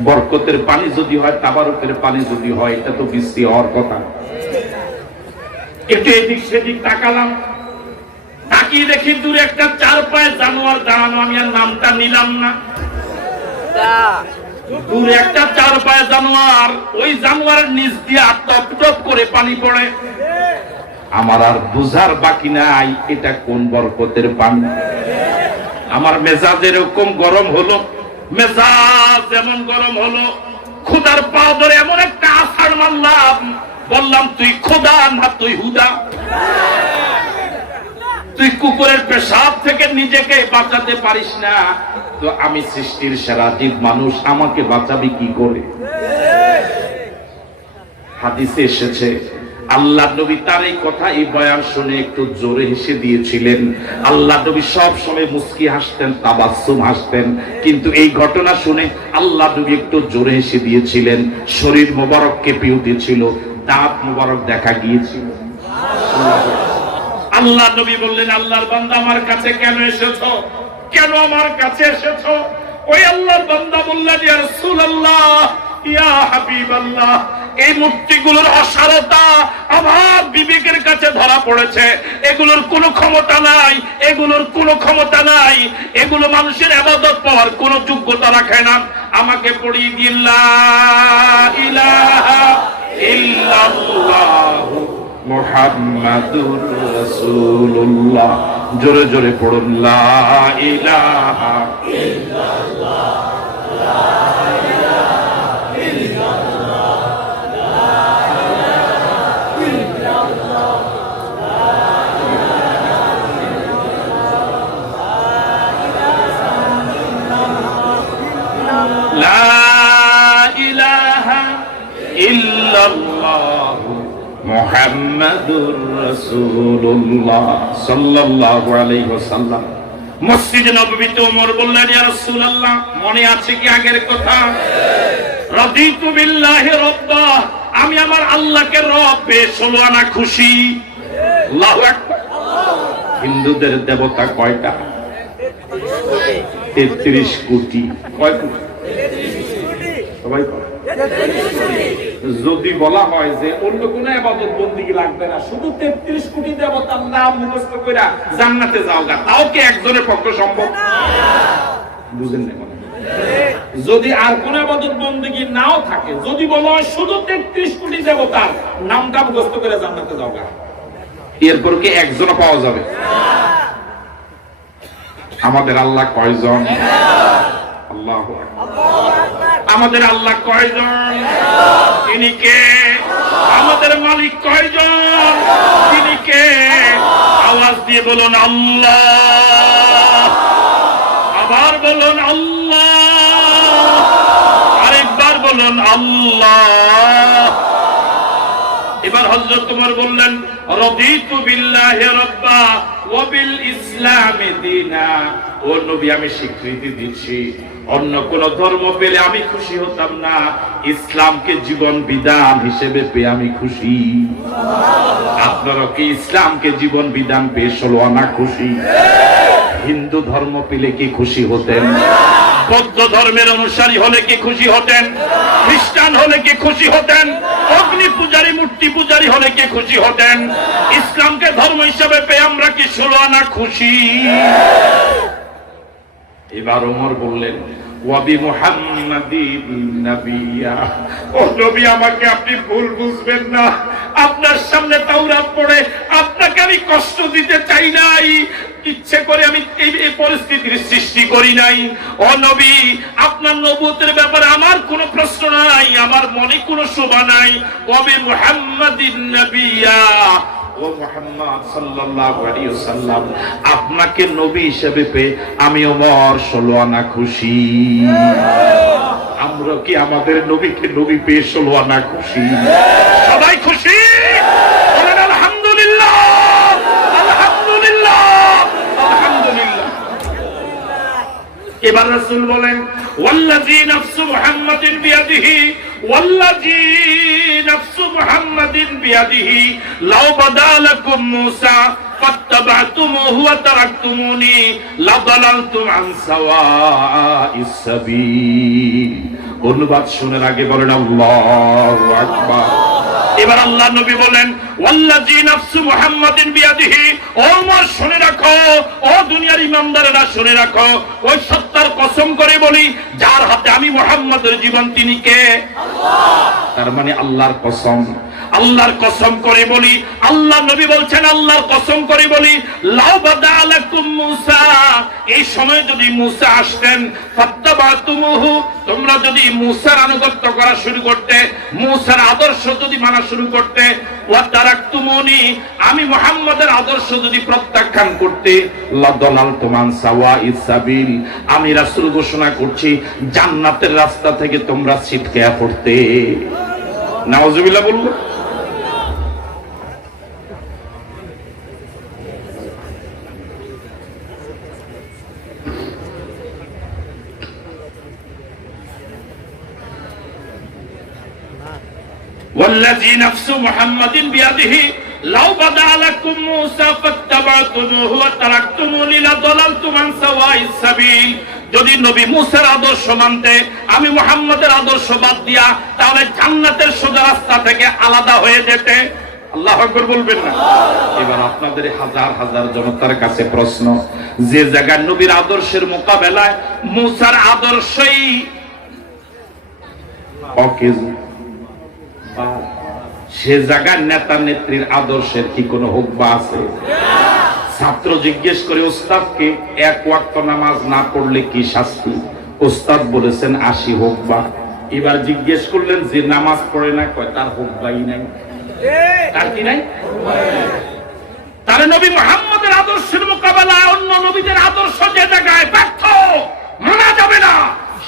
বরকতের পানি যদি হয়, তাবারকের পানি যদি হয়, এটা তো বৃষ্টি হওয়ার কথা। একটু এদিক সেদিক তাকালাম, তাকিয়ে দেখি দূরে একটা 4 পায়ে জানোয়ার দাঁড়ানো। আমি আর নামটা নিলাম না, দূরে একটা চার পায়ে জানোয়ার, ওই জানোয়ারের নিচ দিয়ে টপ টপ করে পানি পড়ে। আমার আর বুঝার বাকি নাই এটা কোন বরকতের পানি। আমার মেজাজ এরকম গরম হলো, মেজাজ যেমন গরম হলো, খোদার পা ধরে এমন একটা আছাড় মারলাম, বললাম তুই খোদা না তুই হুদা? তুই কুকুরের পেশাব থেকে নিজেকে বাঁচাতে পারিস না, তো আমি সৃষ্টির সেরা জীব মানুষ, আমাকে বাঁচাবি কি করে? হাদিসে এসেছে আল্লাহ নবী তার এই কথা, এই বয়ান শুনে একটু জোরে হেসে দিয়েছিলেন। আল্লাহ নবী সব সময় মুস্কি হাসতেন, তাবাসসুম হাসতেন, কিন্তু এই ঘটনা শুনে আল্লাহ নবী একটু জোরে হেসে দিয়েছিলেন। শরীর মোবারক কেঁপে উঠেছিল, দাঁত মোবারক দেখা গিয়েছিল। আল্লাহ নবী বললেন, আল্লাহর বান্দা আমার কাছে কেন এসেছো? কেন আমার কাছে এসেছো? ওই আল্লাহর বান্দা বললেন, ইয়া রাসূলুল্লাহ, ইয়া হাবিবাল্লাহ, এই মূর্তিগুলোর অসারতা আমার বিবেকের কাছে ধরা পড়েছে। এগুলোর কোনো ক্ষমতা নাই, এগুলোর কোনো ক্ষমতা নাই, এগুলো মানুষের ইবাদত পাওয়ার কোনো যোগ্যতা রাখে না। আমাকে পড়িয়ে দিন লা ইলাহা ইল্লাল্লাহ মুহাম্মাদুর রাসূলুল্লাহ। জোরে জোরে পড়ুন, লা ইলাহা ইল্লাল্লাহ, লা ইলাহা ইল্লাল্লাহ, লা ইলাহা ইল্লাল্লাহ, লা ইলাহা ইল্লাল্লাহ মুহাম্মাদুর রাসূলুল্লাহ সাল্লাল্লাহু আলাইহি ওয়াসাল্লাম। মসজিদে নববীতে ওমর বললেন, ইয়া রাসূলুল্লাহ, মনে আছে কি আগের কথা? রাদিতু বিল্লাহি রাব্বা, আমি আমার আল্লাহকে রব পেয়ে 16 আনা খুশি। আল্লাহু আকবার। হিন্দুদের দেবতা কয়টা? 33 কোটি। কয় কোটি? সবাই যদি বলা হয় যে অন্য কোন ইবাদত বন্দেগী লাগবে না, শুধু 33 কোটি দেবতার নাম মুখস্থ কইরা জান্নাতে যাওগা, তাও কি একজনের পক্ষে সম্ভব? বুঝেন না? যদি আর কোন ইবাদত বন্দেগী নাও থাকে, যদি বলা হয় শুধু 33 কোটি দেবতার নামটা মুখস্থ করে জান্নাতে যাওগা, এরপর কি একজনও পাওয়া যাবে? আমাদের আল্লাহ কয়জন? আল্লাহু আকবার। আমাদের আল্লাহ কয়জন? তিনি কে? আমাদের মালিক কয়জন? তিনি কে? আওয়াজ দিয়ে বলুন আল্লাহ। আবার বলুন আল্লাহ। আরেকবার বলুন আল্লাহ। এবার হযরত ওমর বললেন, রাদিতু বিল্লাহি রাব্বা ওয়া বিল ইসলামি দীনা। ও নবী, আমি স্বীকৃতি দিচ্ছি, অন্য কোন ধর্ম পেলে আমি খুশি হতাম না, ইসলামকে জীবন বিধান হিসেবে পেয়ে আমি খুশি। আপনারা কি ইসলামকে জীবন বিধান পেয়ে 16 আনা খুশি? হিন্দু ধর্ম পেলে কি খুশি হতেন? বৌদ্ধ ধর্মের অনুসারী হলে কি খুশি হতেন? খ্রিস্টান হলে কি খুশি হতেন? অগ্নি পূজারী, মূর্তি পূজারী হলে কি খুশি হতেন? ইসলামকে ধর্ম হিসেবে পেয়ে আমরা কি 16 আনা খুশি? এবার ওমর বললেন, ওয়াবি মুহাম্মাদিন নাবিয়্যা। ও নবী, আমাকে আপনি ভুল বুঝবেন না, আপনার সামনে তাওরাত পড়ে আপনাকে আমি কষ্ট দিতে চাই নাই, ইচ্ছে করে আমি এই পরিস্থিতির সৃষ্টি করি নাই। ও নবী, আপনার নবুয়তের ব্যাপারে আমার কোনো প্রশ্ন নাই, আমার মনে কোনো শোভা নাই। ওয়াবি মুহাম্মাদিন নাবিয়্যা, ও মুহাম্মদ সাল্লাল্লাহু আলাইহি ওয়াসাল্লাম, আপনাকে নবী হিসেবে পেয়ে আমি ওমর 16 আনা খুশি। আমরা কি আমাদের নবীকে নবী পেয়ে 16 আনা খুশি? সবাই খুশি? বলেন আলহামদুলিল্লাহ, আলহামদুলিল্লাহ, আলহামদুলিল্লাহ। এবার রাসূল বলেন, ওয়াল্লাযী নাফসু মুহাম্মাদিন বিয়াদিহি, ওয়াল্লাযী নাফসু মুহাম্মাদিন বিয়াদিহি, লাউ বাদালাকুম মূসা ফাত্তাবা'তুমুহু ওয়া তারাকতুমুনি লাদালালতুম আন সাওয়াইস সাবিল। অনুবাদ শোনার আগে বলেন আল্লাহু আকবার। এবার আল্লাহ নবী বলেন ওয়াল্লাযী নাফসু মুহাম্মাদিন বিয়াদিহি, ও উমর শুনে রাখো, ও দুনিয়ার ইমানদারেরা শুনে রাখো, ওই সত্তার কসম করে বলি যার হাতে আমি মুহাম্মাদের জীবন, তিনি কে? আল্লাহ। তার মানে আল্লাহর কসম, আল্লাহর কসম করে বলি, আল্লাহ নবী বলছেন আল্লাহর কসম করে বলি, লাউ বাদা আলাকুম মূসা, এই সময় যদি মূসা আসতেন, ফাত্তাবাতুমুহু, তোমরা যদি মূসার আনুগত্য করা শুরু করতে, মূসার আদর্শ যদি মানা শুরু করতে, ওয়া তারাকতুমুনি, আমি মুহাম্মাদের আদর্শ যদি প্রত্যাখ্যান করতে, লাদালালতুম আন সাওয়াইস সাবিল, আমি রাসূল ঘোষণা করছি জান্নাতের রাস্তা থেকে তোমরা ছিটকে পড়তে। নাউজুবিল্লাহ বললো। والذي نفس محمد بيده لو بدا لكم موسى فاتبعتموه وتركتموني لضللتم عن سواء السبيل, যদি নবী মুসার আদর্শ মানতে, আমি মুহাম্মাদের আদর্শ বাদ দিয়া, তাহলে জান্নাতের সোজা রাস্তা থেকে আলাদা হয়ে যেতে। আল্লাহু আকবার বলবেন না? এবার আপনাদের হাজার হাজার জনতার কাছে প্রশ্ন, যে জায়গায় নবীর আদর্শের মোকাবেলায় মুসার আদর্শই অকেজ, সে জায়গায় নেতা নেত্রীর আদর্শের কি কোনো হুকবা আছে? ছাত্র জিজ্ঞেস করে ওস্তাদকে, এক ওয়াক্ত নামাজ না পড়লে কি শাস্তি? ওস্তাদ বলেছেন 80 হুকবা। এবার জিজ্ঞেস করলেন যে নামাজ পড়ে না, কয় তার হুকবাই নাই। তার কি নাই? তার নবী মুহাম্মদের আদর্শের মোকাবেলায় অন্য নবীদের আদর্শ যে জায়গায় ব্যর্থ, মানা যাবে না,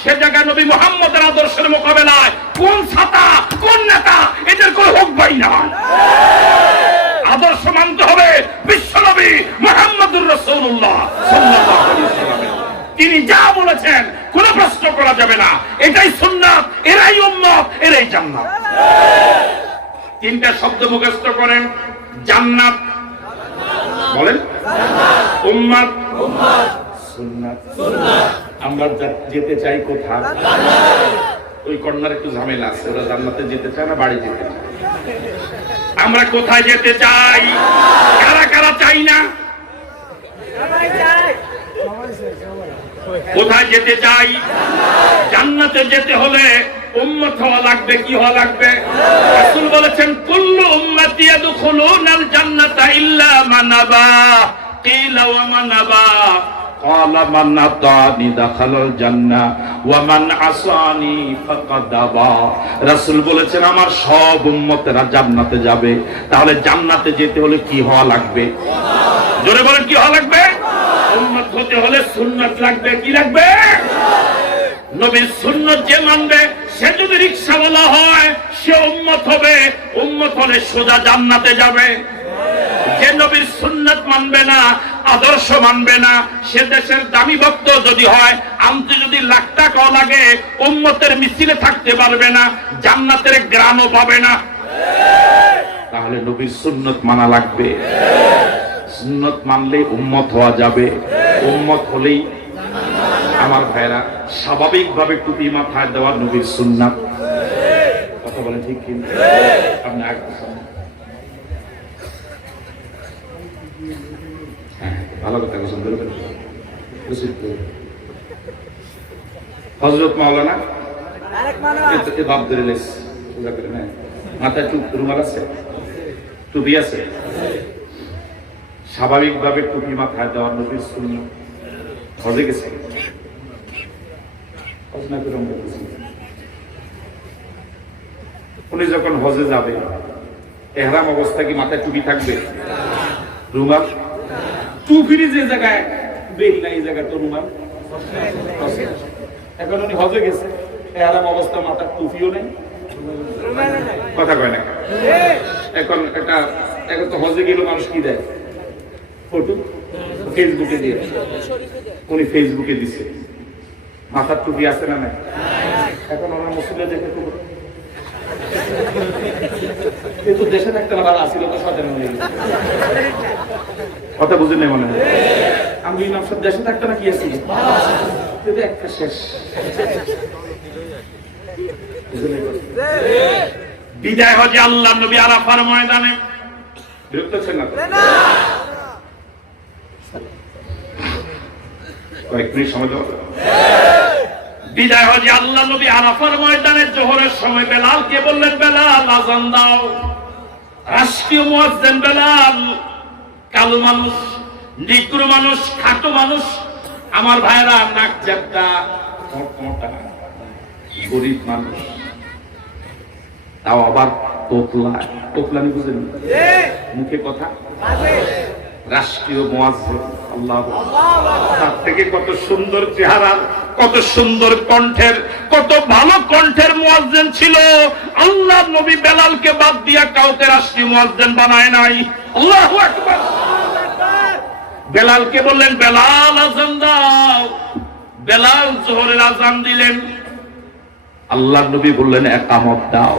সে জায়গায় নবী মুহাম্মদের আদর্শের মোকাবেলায় কোন ছাতা, কোন নেতা, এদের কোন হুকবাই নাই। আদর্শ মানতে হবে বিশ্বনবী মুহাম্মদুর রাসূলুল্লাহ সাল্লাল্লাহু আলাইহি ওয়াসাল্লাম, তিনি যা বলেছেন কোনো প্রশ্ন করা যাবে না। এটাই সুন্নাত, এরাই উম্মত, এরাই জান্নাত। তিনটা শব্দ মুখস্থ করেন, জান্নাত বলেন, উম্মত, সুন্নাত। আমরা যেতে চাই কোথায়? ওই কর্নার একটু ঝামেলা আছে, ওরা জান্নাতে যেতে চায় না বাড়ি যেতে চায়। আমরা কোথায় যেতে চাই? কারা কারা চাই না? কোথায় যেতে চাই? জান্নাতে যেতে হলে উম্মত হওয়া লাগবে। কি হওয়া লাগবে? রাসূল বলেছেন কুল্লু উম্মতি ইয়াদখুলুনাল জান্নাতা ইল্লা মান আবা, কিলা ওয়া মান আবা, ক্বালা মান আতানি দাখালাল জান্নাহ ওয়া মান আসানি ফাকাদ আবা। রাসূল বলেছেন আমার সব উম্মতেরা জান্নাতে যাবে। তাহলে জান্নাতে যেতে হলে কি হওয়া লাগবে? জোরে বলেন, কি হওয়া লাগবে? উম্মত হতে হলে সুন্নাত লাগবে। কি লাগবে? নবীর সুন্নাত যে মানবে, সে যদি রিকশাওয়ালা হয় সে উম্মত হবে। উম্মত হলে সোজা জান্নাতে যাবে। যে নবীর সুন্নাত মানবে না, আদর্শ মানবে না, সে দেশের দামি ভক্ত যদি হয়, আনতে যদি লাখ টাকাও লাগে, উম্মতের মিছিলে থাকতে পারবে না, জান্নাতের গ্রামও পাবে না। তাহলে নবীর সুন্নাত মানা লাগবে। সুন্নাত মানলে উম্মত হওয়া যাবে। উম্মত হলেই আমার ভাইরা স্বাভাবিকভাবে টুপি মাথায় দেওয়া নবীর সুন্নাত। কথা বলেন ঠিক কি? আপনি আগে ভালো কথা বলছেন। হযরত মাওলানা বাপ ধরে লেস মাথায় রুমাল আছে, টুপি আছে, স্বাভাবিকভাবে টুপি মাথায় দেওয়া নবীর সুন্নাত। হজে গেছে, উনি যখন হজে যাবে, এহরাম অবস্থা কি মাথায় টুপি থাকবে? রুমাল টুপির যে জায়গায় বেল নাই, এই জায়গায় তো রুমাল। এখন উনি হজে গেছে, এহরাম অবস্থা, মাথার টুপিও নেই, কথা কয় না। এখন এখন তো হজে গেলে মানুষ কি দেয়? ফটো ফেসবুকে দিয়ে, উনি ফেসবুকে দিছে, মাথার টুপি আছে না নাই? এখন ওনার মসজিদে দেখে কিন্তু দেশে থাকতে ভালো আসছিল তো সচেতন হয়ে গেছে। কথা বুঝে নেই মনে হয়? আমি ইমাম সাহেব দেশে থাকতে না কি আছি, কিন্তু একটা শেষ বিদায় হজে আল্লাহ নবী আরাফার ময়দানে, বিরক্ত হচ্ছেন না তো? কয়েক মিনিট সময় দেওয়া যাবে? বিদায় হজে আল্লাহ নবী আরাফার ময়দানে জোহরের সময় বেলালকে বললেন, বেলাল আযান দাও। রাষ্ট্রীয় মুয়াজ্জিন বেলাল, কালো মানুষ, নিগ্র মানুষ, খাটো মানুষ, আমার ভাইরা নাক চ্যাপ্টা, মোটা, গরিব মানুষ, তাও আবার তোতলা, তোতলানি বুঝেন? মুখে কথা, রাষ্ট্রীয় মুয়াজ্জিন, আল্লাহ, তার থেকে কত সুন্দর চেহারা, কত সুন্দর কণ্ঠের, কত ভালো কণ্ঠের মুয়াজ্জিন ছিল। আল্লাহ নবী বেলালকে বাদ দিয়া কাউকে রাষ্ট্রীয় মুয়াজ্জিন বানায় নাই। আল্লাহু আকবার। বেলালকে বললেন, বেলাল আযান দাও। বেলাল জোহরের আযান দিলেন। আল্লাহ নবী বললেন একামত দাও।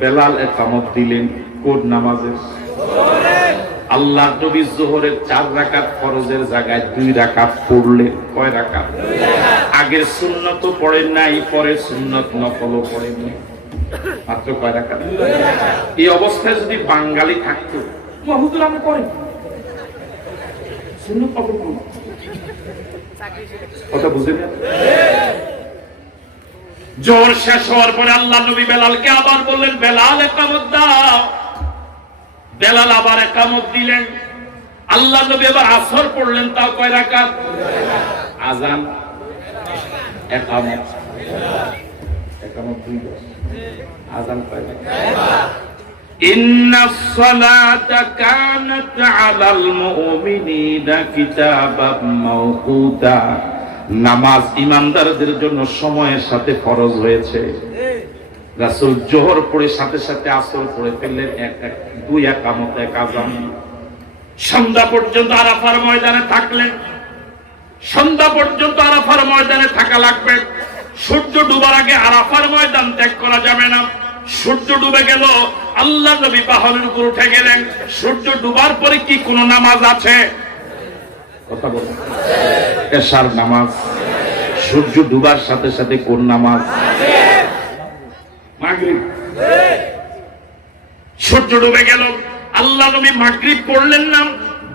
বেলাল একামত দিলেন কোন নামাজের? আল্লাহ নবী যোহরের 4 রাকাত ফরজের জায়গায় 2 রাকাত পড়লেন। কয় রাকাত? আগের সুন্নত পড়েন নাই, পরে সুন্নত নফলও পড়েন নাই, মাত্র কয় রাকাত? এই অবস্থায় যদি বাঙালি থাকতো, হুজুর আমি করেন সুন্নত নফল করব, কথা বুঝেন? জোর শেষ হওয়ার পরে আল্লাহ নবী বেলালকে আবার বললেন, বেলাল একামত দাও। বেলাল আবার একামত দিলেন। আল্লাহ নবী আবার আসর পড়লেন, তাও কয় রাকাত? আজান, একামত, একামত 2 আজান কয় রাকাত? ইন্নাস সালাতা কানাত আলাল মুমিনিনা কিতাবাম মাওকুতা। নামাজ ইমানদারদের জন্য সময়ের সাথে ফরজ হয়েছে। রাসূল জোহর পড়ে সাথে সাথে আসর পড়ে ফেললেন, 2 একামত, 1 আযান। সন্ধ্যা পর্যন্ত আরাফার ময়দানে থাকলেন। সন্ধ্যা পর্যন্ত আরাফার ময়দানে থাকা লাগবে। সূর্য ডুবার আগে আরাফার ময়দান ত্যাগ করা যাবে না। সূর্য ডুবে গেল, আল্লাহ নবী পাহাড়ের উপর উঠে গেলেন। সূর্য ডুবার পরে কি কোনো নামাজ আছে? কথা বলেন। এশার নামাজ। সূর্য ডুবার সাথে সাথে কোন নামাজ? মাগরিব। সূর্য ডুবে গেল, আল্লাহ নবী মাগরিব পড়লেন না।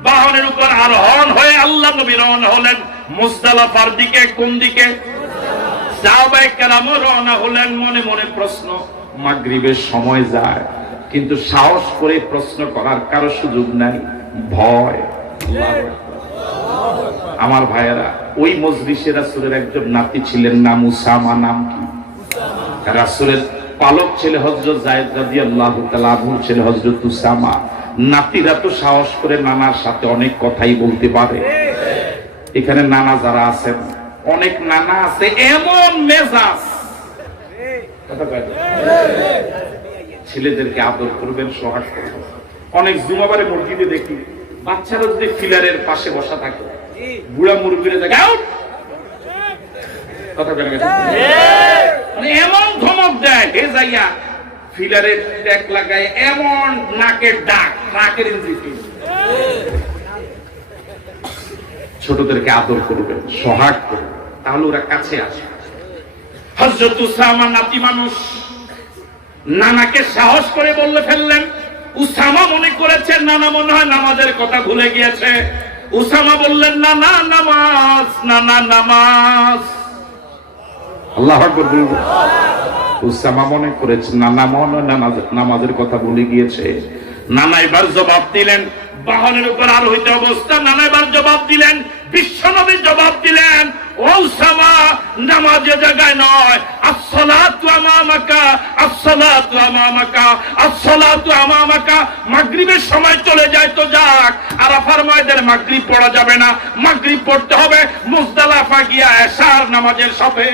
বাহনের উপর আরোহণ হয়ে আল্লাহ নবী রওনা হলেন মুজদালিফার দিকে। কোন দিকে? সাহাবায়ে কেরামও রওনা হলেন। মনে মনে প্রশ্ন, মাগরিবের সময় যায়, কিন্তু সাহস করে প্রশ্ন করার কারো সুযোগ নাই, ভয়। আমার ভাইয়েরা, ওই মজলিসে রাসূলের একজন নাতি ছিলেন, নাম উসামা। নাম কি? রাসূলের পালক ছেলে হযরত যায়েদ রাদিয়াল্লাহু তাআলা আনহুর ছেলে হযরত উসামা। নাতিরা তো সাহস করে নানার সাথে অনেক কথাই বলতে পারে। এখানে নানা যারা আছেন, অনেক নানা আছে এমন মেজাজ, ছেলেদেরকে আদর করবেন, সোহাগ করবেন। অনেক জুমাবারে মসজিদে দেখি বাচ্চারা যদি ফিলারের পাশে বসা থাকে, বুড়া মুরব্বীরা যায় কথা বলে, মানে এমন ধমক দেয়, হে যাইয়া ফিলারের ট্যাগ লাগায়, এমন নাকের ডাক, নাকের ইঞ্জিন। ছোটদেরকে আদর করবেন, সোহাগ করবেন, তাহলে ওরা কাছে আসে। হযরত উসামা নাতি মানুষ, নানাকে সাহস করে বললে ফেললেন। উসামা মনে করেছেন নানা মনে হয় নামাজের কথা ভুলে গিয়েছে। উসামা বললেন, নানা নামাজ, নানা নামাজ। আল্লাহু আকবার বলবেন। উসামা মনে করেছে নানা মনে হয় নামাজের কথা ভুলে গিয়েছে। নানা এবার জবাব দিলেন, বাহনের উপর আর হইতে অবস্থা। নানা এবার জবাব দিলেন, বিশ্বনবী জবাব দিলেন, ও উসামা, নামাজে জায়গায় নয়, আসসালাতু আমামাকা, আসসালাতু আমামাকা, আসসালাতু আমামাকা। মাগরিবের সময় চলে যায় তো যাক, আরাফার ময়দানে মাগরিব পড়া যাবে না। মাগরিব পড়তে হবে মুজদালিফা গিয়া এশার নামাজের সাথে।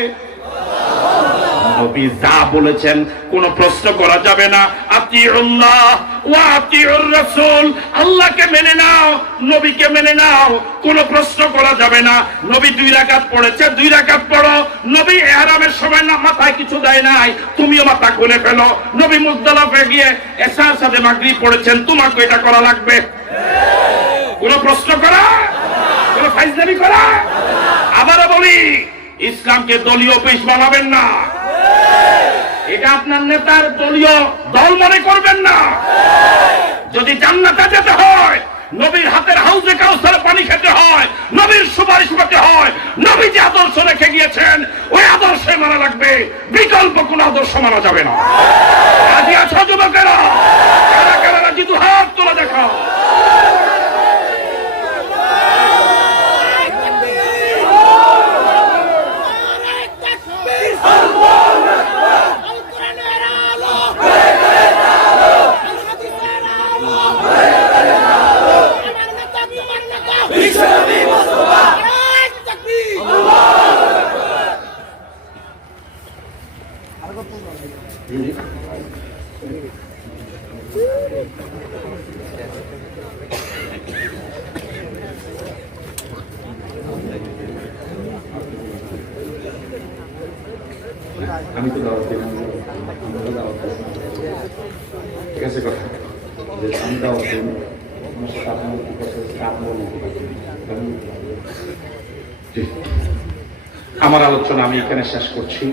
নবী যা বলেছেন কোনো প্রশ্ন করা যাবে না। আতিউল্লাহ ওয়া আতিউর রাসূল, আল্লাহকে মেনে নাও, নবীকে মেনে নাও, কোনো প্রশ্ন করা যাবে না। নবী 2 রাকাত পড়েছে, 2 রাকাত পড়ো। নবী ইহরামের সময় না মাথায় কিছু দেয় নাই, তুমিও মাথা খুলে ফেলো। নবী মুজদালিফায় গিয়ে এশার সাথে মাগরিব পড়েছেন, তোমাকে এটা করা লাগবে। কোনো প্রশ্ন করা, কোনো ফাইজলামি করা। আবারও বলি, ইসলামকে দলীয় পেশ বানাবেন না। এটা আপনার নেতার দলীয় দল মনে করবেন না। যদি জান্নাতে যেতে হয়, নবীর হাতের হাউজে কাউসারে পানি খেতে হয়, নবীর সুপারিশ পেতে হয়, নবী যে আদর্শ রেখে গিয়েছেন ওই আদর্শে মানা লাগবে, বিকল্প কোন আদর্শ মানা যাবে না। রাজি আছো যুবকেরা? কারা কারা রাজি? দু হাত তোলা দেখাও। আমি তো দাওয়াত দিলাম, ঠিক আছে কথা যে আমি দাওয়াত দিন আমার সাথে আপনার কি কথা আমার আলোচনা আমি এখানে শেষ করছি।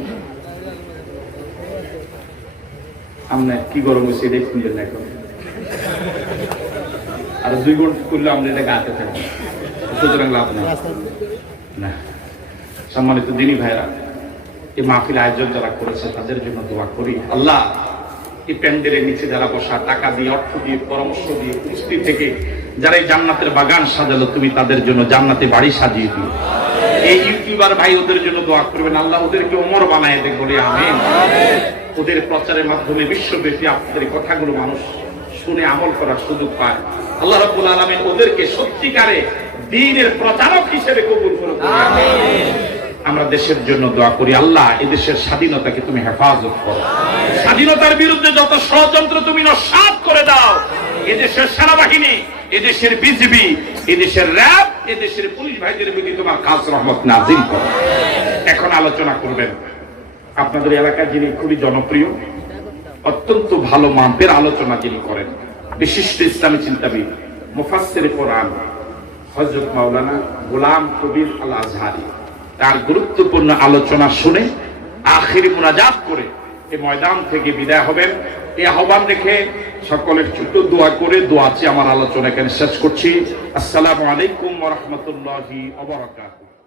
আমরা কি গরম হয়েছে এটা শুনলেন না, এখন আর 2 ঘন্টা করলে আমরা এটা গাতে থাকবো, সুতরাং লাভ নেই না। সম্মানিত দিনী ভাইরা, এই মাহফিল আয়োজন যারা করেছে তাদের জন্য দোয়া করি, আল্লাহ এই প্যান্ডেলের নিচে যারা বসা, টাকা দিয়ে, অর্থ দিয়ে, পরামর্শ দিয়ে, উপস্থিত থেকে যারা এই জান্নাতের বাগান সাজালো, তুমি তাদের জন্য জান্নাতে বাড়ি সাজিয়ে দিও। এই ইউটিউবার ভাই ওদের জন্য দোয়া করবেন, আল্লাহ ওদেরকে ওমর বানায় দেখ বলে আমিন। ওদের প্রচারের মাধ্যমে বিশ্বব্যাপী আপনাদের কথাগুলো মানুষ শুনে আমল করার সুযোগ পায়। আল্লাহ রাব্বুল আলামিন ওদেরকে সত্যিকারে দ্বীনের প্রচারক হিসেবে কবুল করুন। আমরা দেশের জন্য দোয়া করি, আল্লাহ এই দেশের স্বাধীনতাকে তুমি হেফাজত করো, স্বাধীনতার বিরুদ্ধে যত ষড়যন্ত্র তুমি নস্যাৎ করে দাও। এদেশের সেনাবাহিনী, এদেশের বিজিবি, এদেশের র্যাব, এদেশের পুলিশ ভাইদের প্রতি তোমার খাস রহমত নাজিল করো। এখন আলোচনা করবেন আপনাদের এলাকায় যিনি খুবই জনপ্রিয়, অত্যন্ত ভালো মাপের আলোচনা যিনি করেন, বিশিষ্ট ইসলামী চিন্তাবিদ, মুফাসসির কোরআন হযরত মাওলানা গোলাম কবির আল আজহারি। তার গুরুত্বপূর্ণ আলোচনা শুনে আখিরি মুনাজাত করে এই ময়দান থেকে বিদায় হবেন। এই আহ্বান রেখে সকলের ছোট দোয়া করে দোয়া চেয়ে আমার আলোচনা এখানে শেষ করছি। আসসালামু আলাইকুম ওয়া রাহমাতুল্লাহি ওয়া বারাকাতুহু।